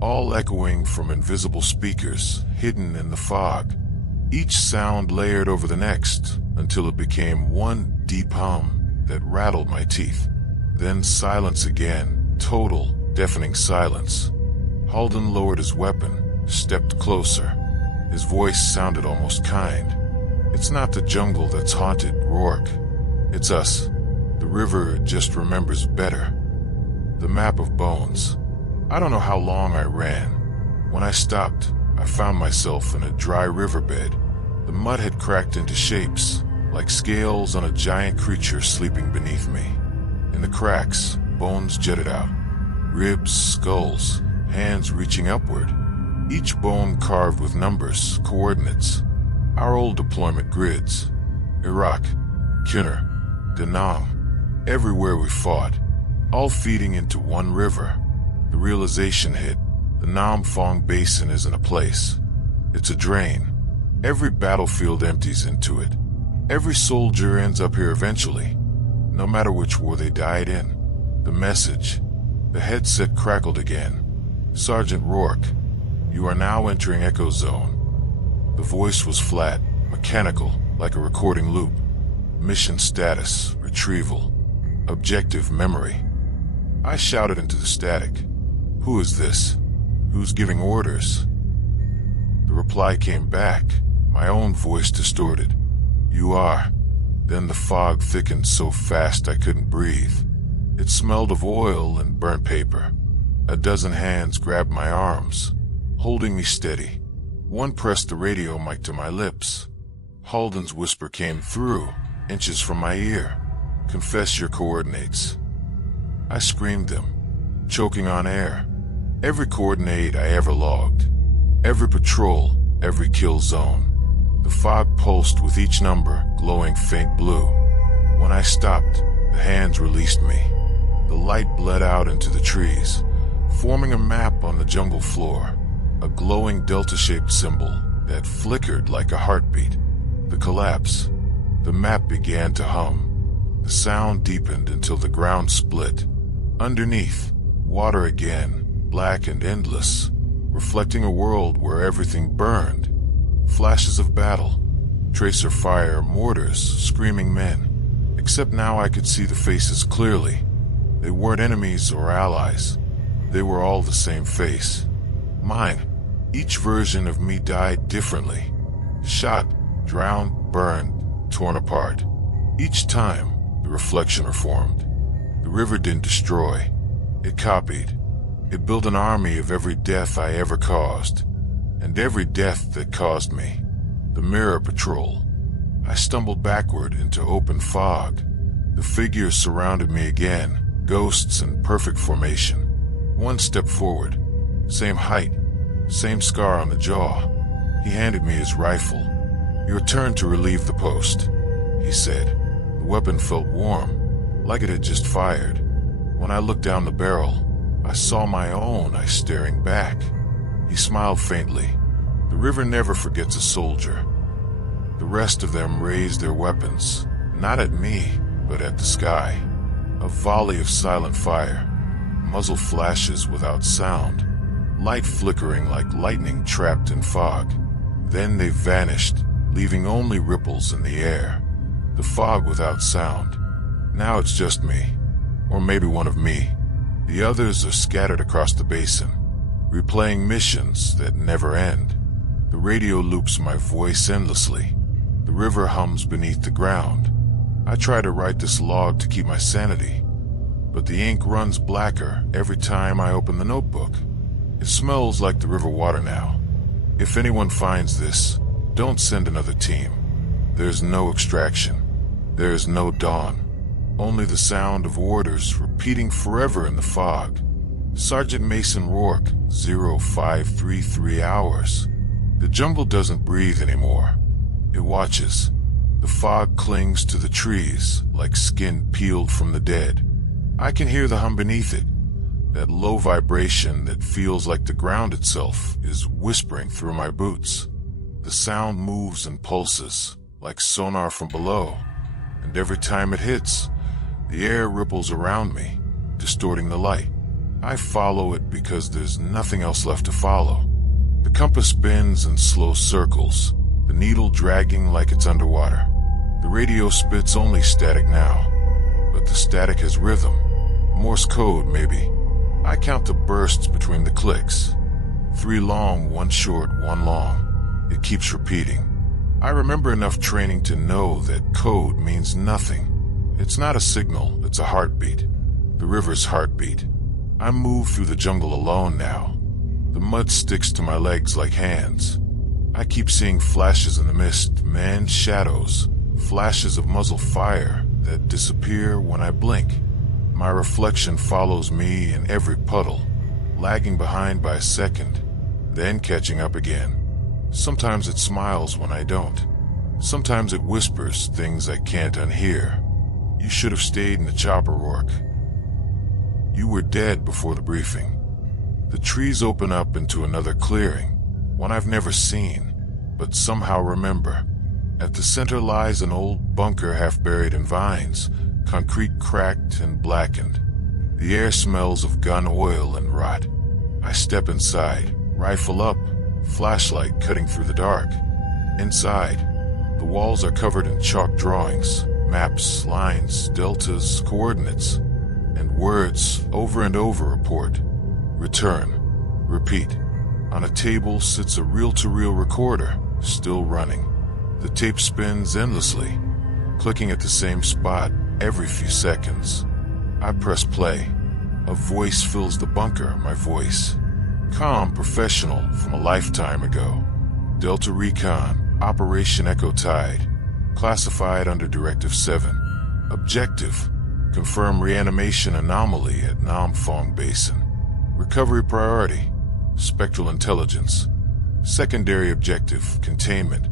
All echoing from invisible speakers, hidden in the fog. Each sound layered over the next, until it became one deep hum that rattled my teeth. Then silence again. Total, deafening silence. Holden lowered his weapon, stepped closer. His voice sounded almost kind. It's not the jungle that's haunted, Rourke. It's us. The river just remembers better. The map of bones. I don't know how long I ran. When I stopped, I found myself in a dry riverbed. The mud had cracked into shapes, like scales on a giant creature sleeping beneath me. In the cracks, bones jutted out. Ribs, skulls, hands reaching upward. Each bone carved with numbers, coordinates. Our old deployment grids. Iraq, Kinner, Da Nang. Everywhere we fought. All feeding into one river. The realization hit. The Nam Phong Basin isn't a place. It's a drain. Every battlefield empties into it. Every soldier ends up here eventually. No matter which war they died in. The message. The headset crackled again. Sergeant Rourke, you are now entering Echo Zone. The voice was flat, mechanical, like a recording loop. Mission status, retrieval. Objective memory. I shouted into the static. "Who is this? Who's giving orders?" The reply came back, my own voice distorted. "You are." Then the fog thickened so fast I couldn't breathe. It smelled of oil and burnt paper. A dozen hands grabbed my arms, holding me steady. One pressed the radio mic to my lips. Halden's whisper came through, inches from my ear. "Confess your coordinates." I screamed them, choking on air. Every coordinate I ever logged. Every patrol, every kill zone. The fog pulsed with each number, glowing faint blue. When I stopped, the hands released me. The light bled out into the trees, forming a map on the jungle floor, a glowing delta-shaped symbol that flickered like a heartbeat. The collapse. The map began to hum. The sound deepened until the ground split. Underneath, water again, black and endless, reflecting a world where everything burned. Flashes of battle, tracer fire, mortars, screaming men. Except now I could see the faces clearly. They weren't enemies or allies. They were all the same face. Mine. Each version of me died differently. Shot, drowned, burned, torn apart. Each time, the reflection reformed. The river didn't destroy. It copied. It built an army of every death I ever caused, and every death that caused me. The mirror patrol. I stumbled backward into open fog. The figures surrounded me again, ghosts in perfect formation. One step forward. Same height, same scar on the jaw. He handed me his rifle. "Your turn to relieve the post," he said. The weapon felt warm, like it had just fired. When I looked down the barrel, I saw my own eyes staring back. He smiled faintly. The river never forgets a soldier. The rest of them raised their weapons, not at me, but at the sky. A volley of silent fire, muzzle flashes without sound, light flickering like lightning trapped in fog. Then they vanished, leaving only ripples in the air. The fog without sound. Now it's just me, or maybe one of me. The others are scattered across the basin, replaying missions that never end. The radio loops my voice endlessly. The river hums beneath the ground. I try to write this log to keep my sanity, but the ink runs blacker every time I open the notebook. It smells like the river water now. If anyone finds this, don't send another team. There's no extraction. There's no dawn. Only the sound of orders repeating forever in the fog. Sergeant Mason Rourke, 0533 hours. The jungle doesn't breathe anymore. It watches. The fog clings to the trees like skin peeled from the dead. I can hear the hum beneath it, that low vibration that feels like the ground itself is whispering through my boots. The sound moves and pulses, like sonar from below, and every time it hits, the air ripples around me, distorting the light. I follow it because there's nothing else left to follow. The compass spins in slow circles, the needle dragging like it's underwater. The radio spits only static now, but the static has rhythm. Morse code, maybe. I count the bursts between the clicks. 3 long, 1 short, 1 long. It keeps repeating. I remember enough training to know that code means nothing. It's not a signal, it's a heartbeat. The river's heartbeat. I move through the jungle alone now. The mud sticks to my legs like hands. I keep seeing flashes in the mist, men's shadows, flashes of muzzle fire that disappear when I blink. My reflection follows me in every puddle, lagging behind by a second, then catching up again. Sometimes it smiles when I don't. Sometimes it whispers things I can't unhear. You should have stayed in the chopper, Rourke. You were dead before the briefing. The trees open up into another clearing, one I've never seen, but somehow remember. At the center lies an old bunker half buried in vines, concrete cracked and blackened. The air smells of gun oil and rot. I step inside, rifle up, flashlight cutting through the dark. Inside, the walls are covered in chalk drawings, maps, lines, deltas, coordinates. and words over and over report. Return. Repeat. On a table sits a reel-to-reel recorder, still running. The tape spins endlessly, clicking at the same spot every few seconds. I press play. A voice fills the bunker, my voice. Calm, professional, from a lifetime ago. Delta Recon, Operation Echo Tide. Classified under Directive 7. Objective: confirm reanimation anomaly at Nam Phong Basin. Recovery priority: spectral intelligence. Secondary objective: containment.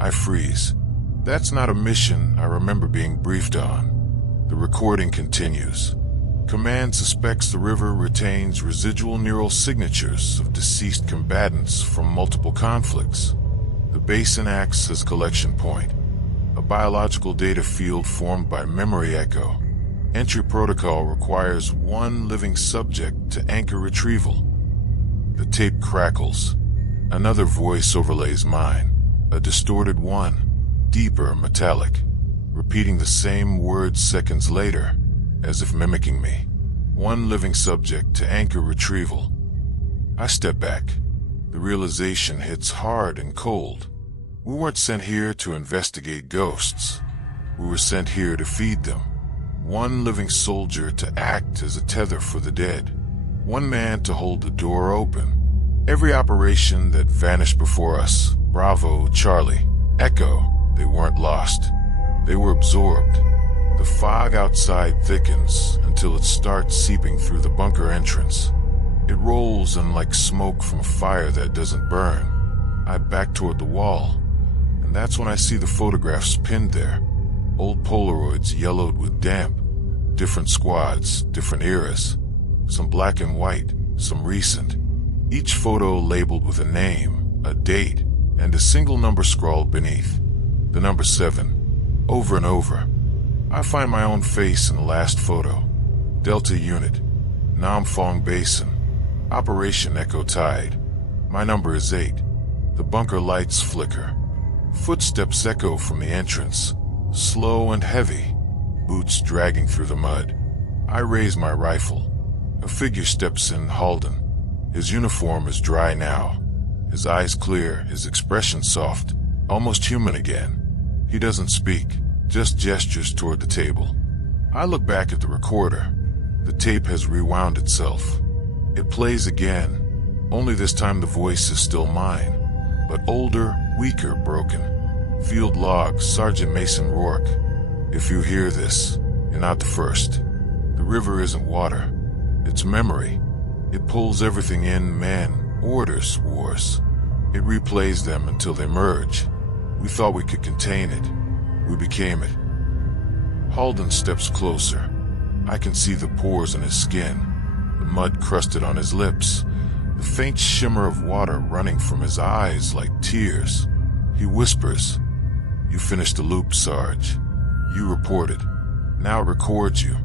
I freeze. That's not a mission I remember being briefed on. The recording continues. Command suspects the river retains residual neural signatures of deceased combatants from multiple conflicts. The basin acts as collection point, a biological data field formed by memory echo. Entry protocol requires one living subject to anchor retrieval. The tape crackles. Another voice overlays mine, a distorted one, deeper, metallic, repeating the same words seconds later, as if mimicking me. One living subject to anchor retrieval. I step back. The realization hits hard and cold. We weren't sent here to investigate ghosts. We were sent here to feed them. One living soldier to act as a tether for the dead. One man to hold the door open. Every operation that vanished before us, Bravo, Charlie, Echo, they weren't lost. They were absorbed. The fog outside thickens until it starts seeping through the bunker entrance. It rolls in like smoke from a fire that doesn't burn. I back toward the wall, and that's when I see the photographs pinned there. Old Polaroids yellowed with damp. Different squads, different eras. Some black and white, some recent. Each photo labeled with a name, a date, and a single number scrawled beneath. The number 7. Over and over. I find my own face in the last photo. Delta Unit. Nam Phong Basin. Operation Echo Tide. My number is 8. The bunker lights flicker. Footsteps echo from the entrance. Slow and heavy. Boots dragging through the mud. I raise my rifle. A figure steps in, Halden. His uniform is dry now. His eyes clear, his expression soft, almost human again. He doesn't speak, just gestures toward the table. I look back at the recorder. The tape has rewound itself. It plays again, only this time the voice is still mine, but older, weaker, broken. Field log, Sergeant Mason Rourke. If you hear this, you're not the first. The river isn't water. It's memory. It pulls everything in: men, orders, wars. It replays them until they merge. We thought we could contain it. We became it. Halden steps closer. I can see the pores in his skin, the mud crusted on his lips, the faint shimmer of water running from his eyes like tears. He whispers, "You finished the loop, Sarge. You reported. Now it records you."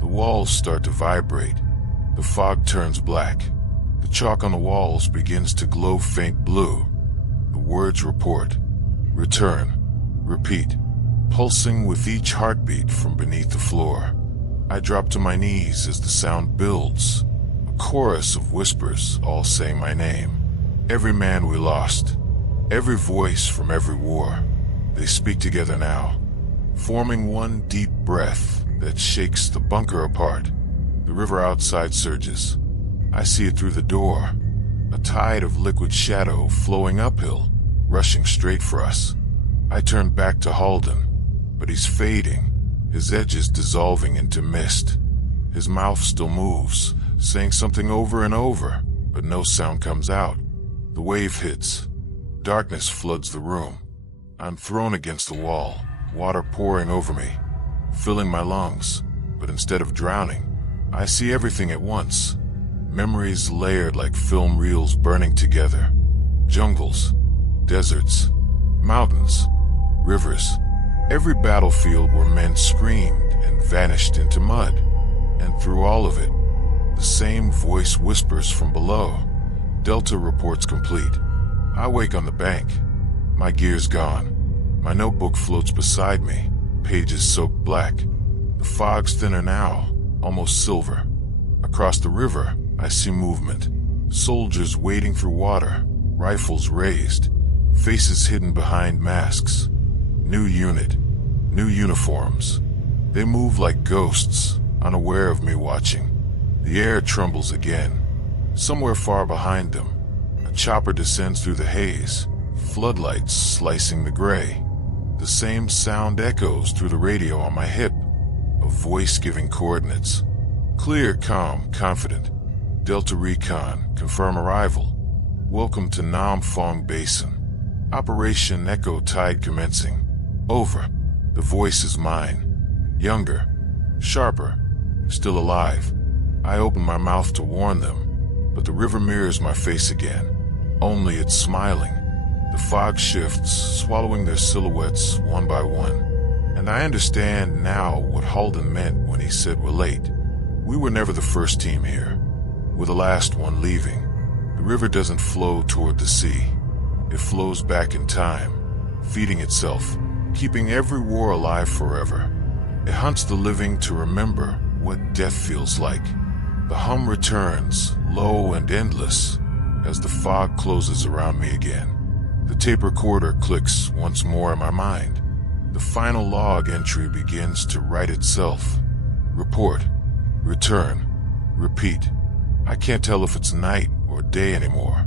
The walls start to vibrate. The fog turns black. The chalk on the walls begins to glow faint blue. The words report. Return. Repeat. Pulsing with each heartbeat from beneath the floor. I drop to my knees as the sound builds. A chorus of whispers all saying my name. Every man we lost. Every voice from every war. They speak together now, forming one deep breath that shakes the bunker apart. The river outside surges. I see it through the door. A tide of liquid shadow flowing uphill, rushing straight for us. I turn back to Halden, but he's fading, his edges dissolving into mist. His mouth still moves, saying something over and over, but no sound comes out. The wave hits. Darkness floods the room. I'm thrown against the wall, water pouring over me, filling my lungs, but instead of drowning, I see everything at once. Memories layered like film reels burning together. Jungles, deserts, mountains, rivers. Every battlefield where men screamed and vanished into mud. And through all of it, the same voice whispers from below. Delta reports complete. I wake on the bank. My gear's gone. My notebook floats beside me, pages soaked black. The fog's thinner now, almost silver. Across the river, I see movement. Soldiers wading through water, rifles raised, faces hidden behind masks. New unit, new uniforms. They move like ghosts, unaware of me watching. The air trembles again. Somewhere far behind them, a chopper descends through the haze, floodlights slicing the gray. The same sound echoes through the radio on my hip, a voice giving coordinates. Clear, calm, confident. Delta Recon, confirm arrival. Welcome to Nam Phong Basin. Operation Echo Tide commencing. Over. The voice is mine. Younger. Sharper. Still alive. I open my mouth to warn them, but the river mirrors my face again. Only it's smiling. The fog shifts, swallowing their silhouettes one by one. And I understand now what Halden meant when he said we're late. We were never the first team here. We're the last one leaving. The river doesn't flow toward the sea. It flows back in time, feeding itself, keeping every war alive forever. It hunts the living to remember what death feels like. The hum returns, low and endless, as the fog closes around me again. The tape recorder clicks once more in my mind. The final log entry begins to write itself. Report. Return. Repeat. I can't tell if it's night or day anymore.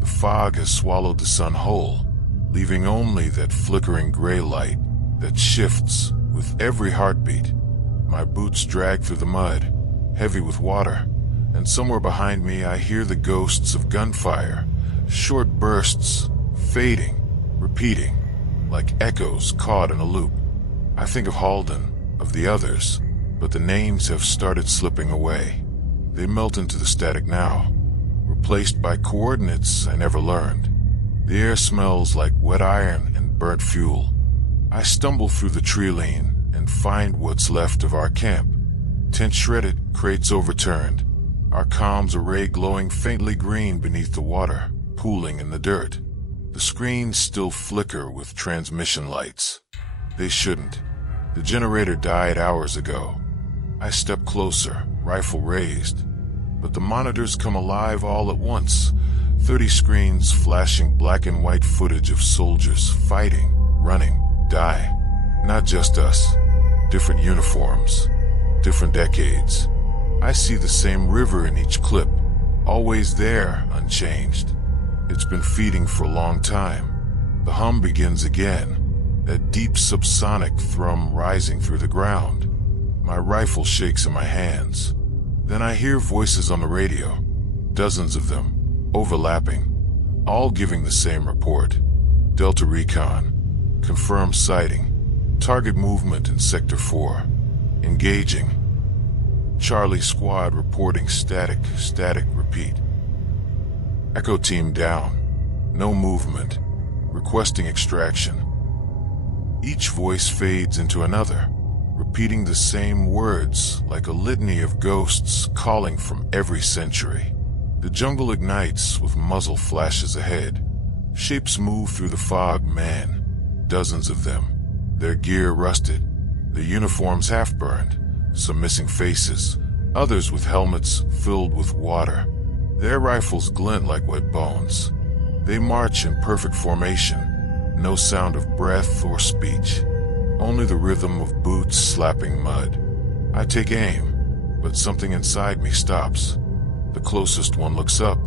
The fog has swallowed the sun whole, leaving only that flickering gray light that shifts with every heartbeat. My boots drag through the mud, heavy with water, and somewhere behind me I hear the ghosts of gunfire, short bursts, fading, repeating, like echoes caught in a loop. I think of Halden, of the others, but the names have started slipping away. They melt into the static now, replaced by coordinates I never learned. The air smells like wet iron and burnt fuel. I stumble through the tree lane and find what's left of our camp. Tent shredded, crates overturned. Our comms array glowing faintly green beneath the water, pooling in the dirt. The screens still flicker with transmission lights. They shouldn't. The generator died hours ago. I step closer, rifle raised. But the monitors come alive all at once. 30 screens flashing black and white footage of soldiers fighting, running, die. Not just us. Different uniforms. Different decades. I see the same river in each clip. Always there, unchanged. It's been feeding for a long time. The hum begins again. That deep subsonic thrum rising through the ground. My rifle shakes in my hands. Then I hear voices on the radio. Dozens of them, overlapping, all giving the same report. Delta Recon. Confirmed sighting. Target movement in Sector 4. Engaging. Charlie Squad reporting static, repeat. Echo Team down. No movement. Requesting extraction. Each voice fades into another, repeating the same words like a litany of ghosts calling from every century. The jungle ignites with muzzle flashes ahead. Shapes move through the fog, man. Dozens of them. Their gear rusted. Their uniforms half-burned. Some missing faces. Others with helmets filled with water. Their rifles glint like wet bones. They march in perfect formation. No sound of breath or speech. Only the rhythm of boots slapping mud. I take aim, but something inside me stops. The closest one looks up,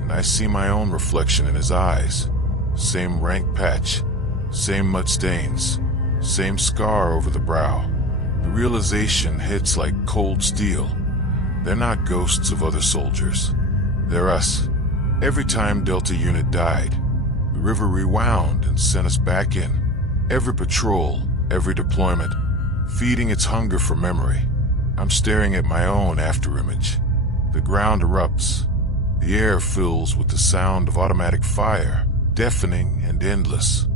and I see my own reflection in his eyes. Same rank patch, same mud stains, same scar over the brow. The realization hits like cold steel. They're not ghosts of other soldiers. They're us. Every time Delta unit died, the river rewound and sent us back in. Every patrol, every deployment, feeding its hunger for memory. I'm staring at my own afterimage. The ground erupts. The air fills with the sound of automatic fire, deafening and endless.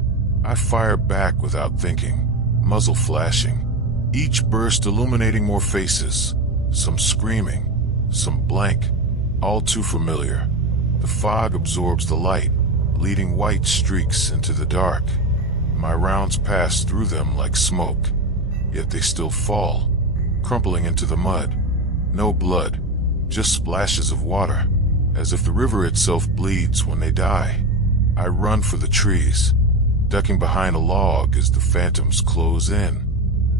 I fire back without thinking, muzzle flashing. Each burst illuminating more faces, some screaming, some blank, all too familiar. The fog absorbs the light, leading white streaks into the dark. My rounds pass through them like smoke, yet they still fall, crumpling into the mud. No blood, just splashes of water, as if the river itself bleeds when they die. I run for the trees, ducking behind a log as the phantoms close in.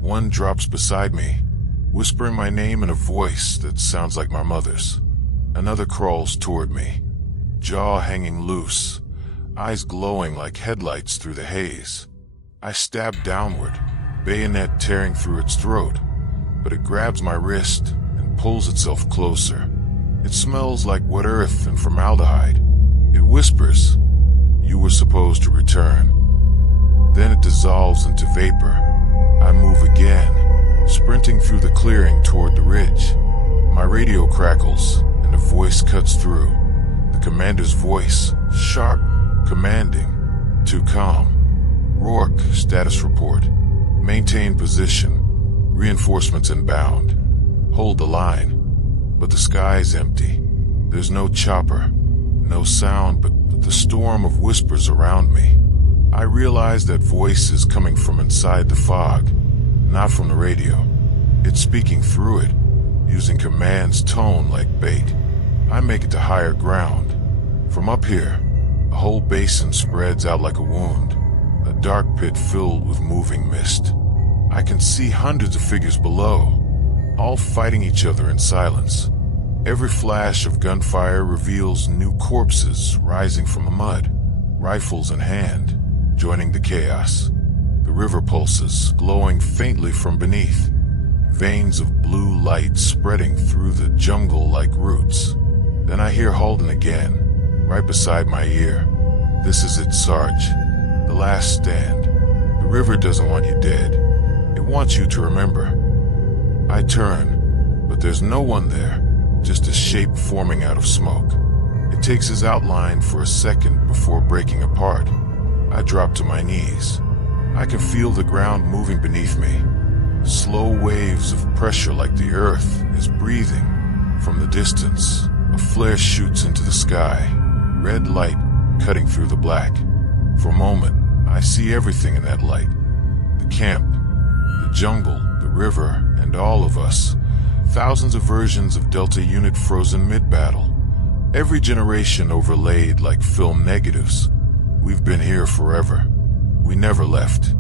One drops beside me, whispering my name in a voice that sounds like my mother's. Another crawls toward me, jaw hanging loose, eyes glowing like headlights through the haze. I stab downward, bayonet tearing through its throat, but it grabs my wrist and pulls itself closer. It smells like wet earth and formaldehyde. It whispers, "You were supposed to return." Then it dissolves into vapor. I move again, sprinting through the clearing toward the ridge. My radio crackles, and a voice cuts through. The commander's voice, sharp, commanding, too calm. "Rourke, status report. Maintain position. Reinforcements inbound. Hold the line." But the sky's empty. There's no chopper, no sound but the storm of whispers around me. I realize that voice is coming from inside the fog, not from the radio. It's speaking through it, using commands tone like bait. I make it to higher ground. From up here, the whole basin spreads out like a wound, a dark pit filled with moving mist. I can see hundreds of figures below, all fighting each other in silence. Every flash of gunfire reveals new corpses rising from the mud, rifles in hand, joining the chaos. The river pulses, glowing faintly from beneath, veins of blue light spreading through the jungle like roots. Then I hear Holden again, right beside my ear. "This is it, Sarge. The last stand. The river doesn't want you dead. It wants you to remember." I turn, but there's no one there, just a shape forming out of smoke. It takes his outline for a second before breaking apart. I drop to my knees. I can feel the ground moving beneath me. Slow waves of pressure like the earth is breathing. From the distance, a flare shoots into the sky, red light cutting through the black. For a moment, I see everything in that light. The camp, the jungle, the river, and all of us. Thousands of versions of Delta Unit frozen mid-battle. Every generation overlaid like film negatives. We've been here forever. We never left.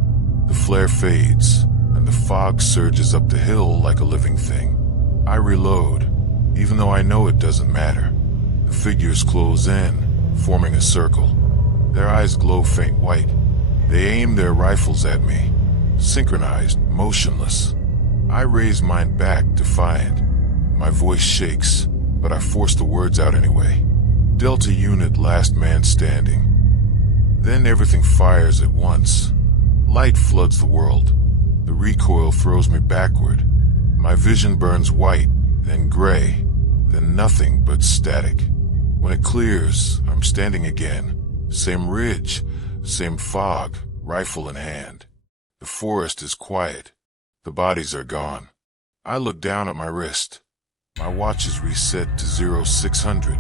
The flare fades, and the fog surges up the hill like a living thing. I reload, even though I know it doesn't matter. The figures close in, forming a circle. Their eyes glow faint white. They aim their rifles at me, synchronized, motionless. I raise mine back, defiant. My voice shakes, but I force the words out anyway. "Delta Unit, last man standing." Then everything fires at once. Light floods the world. The recoil throws me backward. My vision burns white, then gray, then nothing but static. When it clears, I'm standing again. Same ridge, same fog, rifle in hand. The forest is quiet. The bodies are gone. I look down at my wrist. My watch is reset to 0600,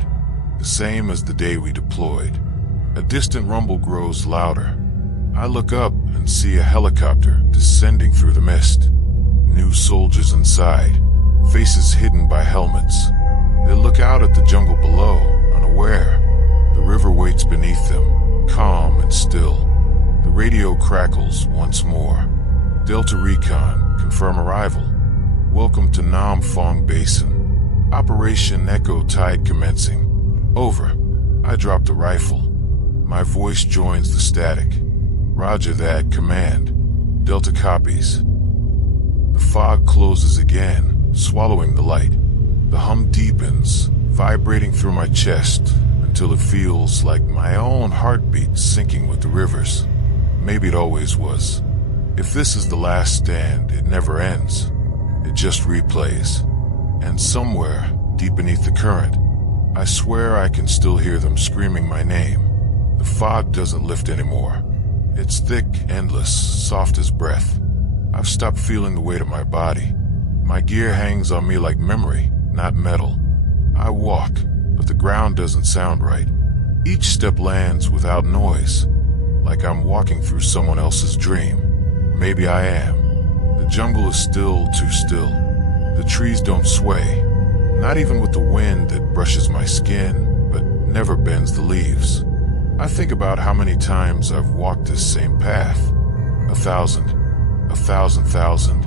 the same as the day we deployed. A distant rumble grows louder. I look up and see a helicopter descending through the mist. New soldiers inside, faces hidden by helmets. They look out at the jungle below, unaware. The river waits beneath them, calm and still. The radio crackles once more. "Delta Recon, confirm arrival. Welcome to Nam Phong Basin. Operation Echo Tide commencing. Over." I drop the rifle. My voice joins the static. "Roger that, command. Delta copies." The fog closes again, swallowing the light. The hum deepens, vibrating through my chest until it feels like my own heartbeat syncing with the river's. Maybe it always was. If this is the last stand, it never ends. It just replays. And somewhere, deep beneath the current, I swear I can still hear them screaming my name. The fog doesn't lift anymore. It's thick, endless, soft as breath. I've stopped feeling the weight of my body. My gear hangs on me like memory, not metal. I walk, but the ground doesn't sound right. Each step lands without noise, like I'm walking through someone else's dream. Maybe I am. The jungle is still too still. The trees don't sway, not even with the wind that brushes my skin, but never bends the leaves. I think about how many times I've walked this same path. 1,000, 1,000,000.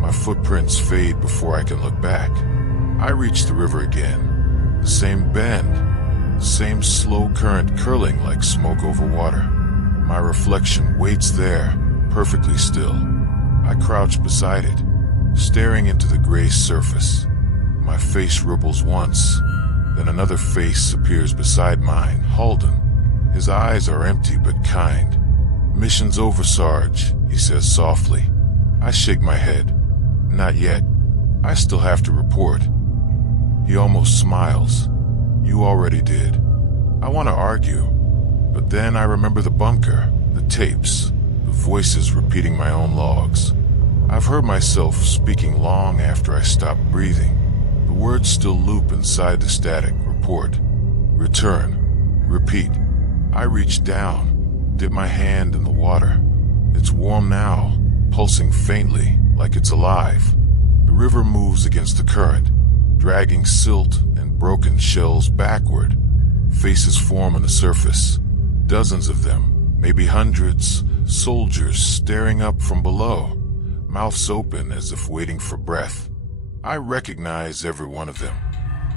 My footprints fade before I can look back. I reach the river again. The same bend, same slow current curling like smoke over water. My reflection waits there, perfectly still. I crouch beside it, staring into the gray surface. My face ripples once, then another face appears beside mine, Halden. His eyes are empty but kind. "Mission's over, Sarge," he says softly. I shake my head. "Not yet. I still have to report." He almost smiles. "You already did." I want to argue, but then I remember the bunker, the tapes, the voices repeating my own logs. I've heard myself speaking long after I stop breathing. The words still loop inside the static. Report, return, repeat. I reach down, dip my hand in the water. It's warm now, pulsing faintly, like it's alive. The river moves against the current, dragging silt and broken shells backward. Faces form on the surface. Dozens of them, maybe hundreds, soldiers staring up from below, mouths open as if waiting for breath. I recognize every one of them.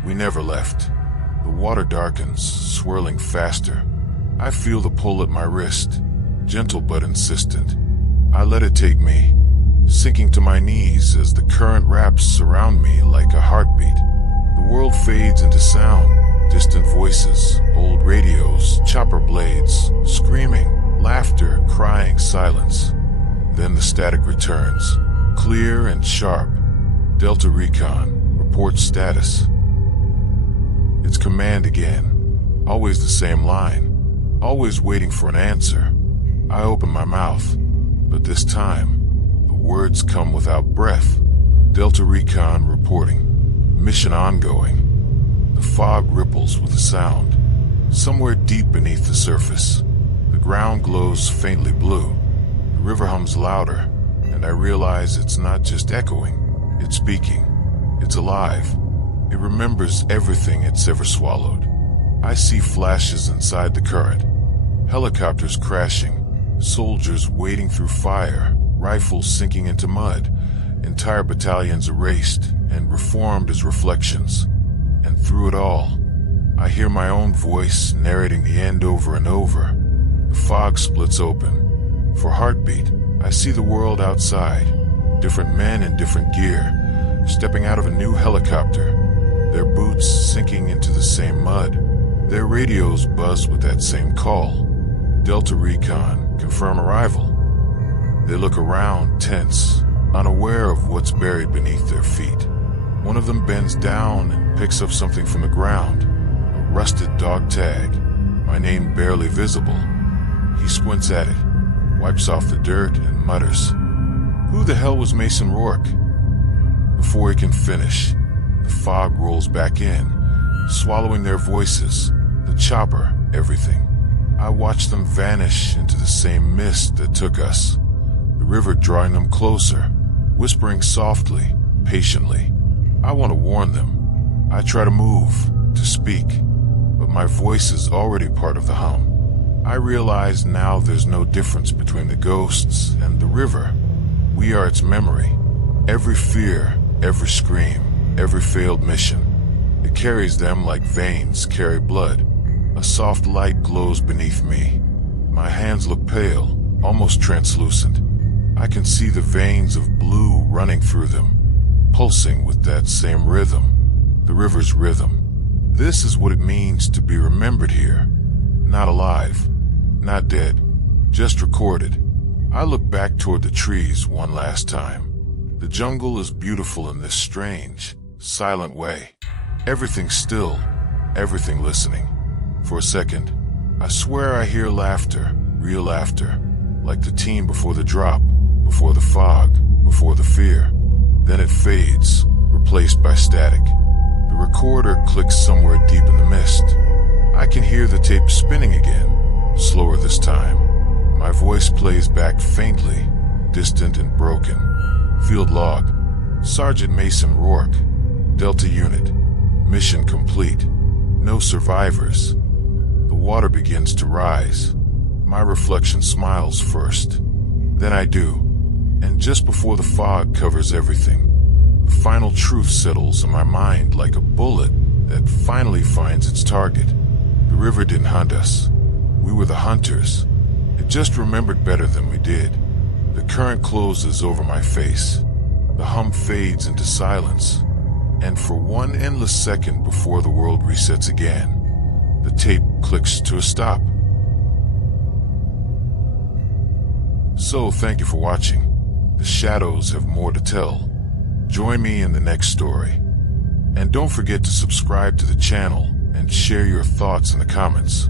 We never left. The water darkens, swirling faster. I feel the pull at my wrist, gentle but insistent. I let it take me, sinking to my knees as the current wraps around me like a heartbeat. The world fades into sound, distant voices, old radios, chopper blades, screaming, laughter, crying, silence. Then the static returns, clear and sharp. Delta Recon, report status. It's command again, always the same line. Always waiting for an answer. I open my mouth, but this time, the words come without breath. Delta Recon reporting. Mission ongoing. The fog ripples with a sound. Somewhere deep beneath the surface, the ground glows faintly blue. The river hums louder, and I realize it's not just echoing. It's speaking. It's alive. It remembers everything it's ever swallowed. I see flashes inside the current. Helicopters crashing, soldiers wading through fire, rifles sinking into mud, entire battalions erased and reformed as reflections. And through it all, I hear my own voice narrating the end over and over. The fog splits open. For heartbeat, I see the world outside. Different men in different gear, stepping out of a new helicopter. Their boots sinking into the same mud. Their radios buzz with that same call. Delta Recon, confirm arrival. They look around, tense, unaware of what's buried beneath their feet. One of them bends down and picks up something from the ground. A rusted dog tag, my name barely visible. He squints at it, wipes off the dirt, and mutters, "Who the hell was Mason Rourke?" Before he can finish, the fog rolls back in, swallowing their voices, the chopper, everything. I watch them vanish into the same mist that took us, the river drawing them closer, whispering softly, patiently. I want to warn them. I try to move, to speak, but my voice is already part of the hum. I realize now there's no difference between the ghosts and the river. We are its memory. Every fear, every scream, every failed mission. It carries them like veins carry blood. A soft light glows beneath me. My hands look pale, almost translucent. I can see the veins of blue running through them, pulsing with that same rhythm, the river's rhythm. This is what it means to be remembered here. Not alive, not dead, just recorded. I look back toward the trees one last time. The jungle is beautiful in this strange, silent way. Everything still, everything listening. For a second, I swear I hear laughter, real laughter, like the team before the drop, before the fog, before the fear. Then it fades, replaced by static. The recorder clicks somewhere deep in the mist. I can hear the tape spinning again, slower this time. My voice plays back faintly, distant and broken. Field log, Sergeant Mason Rourke, Delta Unit. Mission complete. No survivors. The water begins to rise. My reflection smiles first. Then I do. And just before the fog covers everything, the final truth settles in my mind like a bullet that finally finds its target. The river didn't hunt us. We were the hunters. It just remembered better than we did. The current closes over my face. The hum fades into silence. And for one endless second before the world resets again, the tape clicks to a stop. So thank you for watching. The shadows have more to tell. Join me in the next story. And don't forget to subscribe to the channel and share your thoughts in the comments.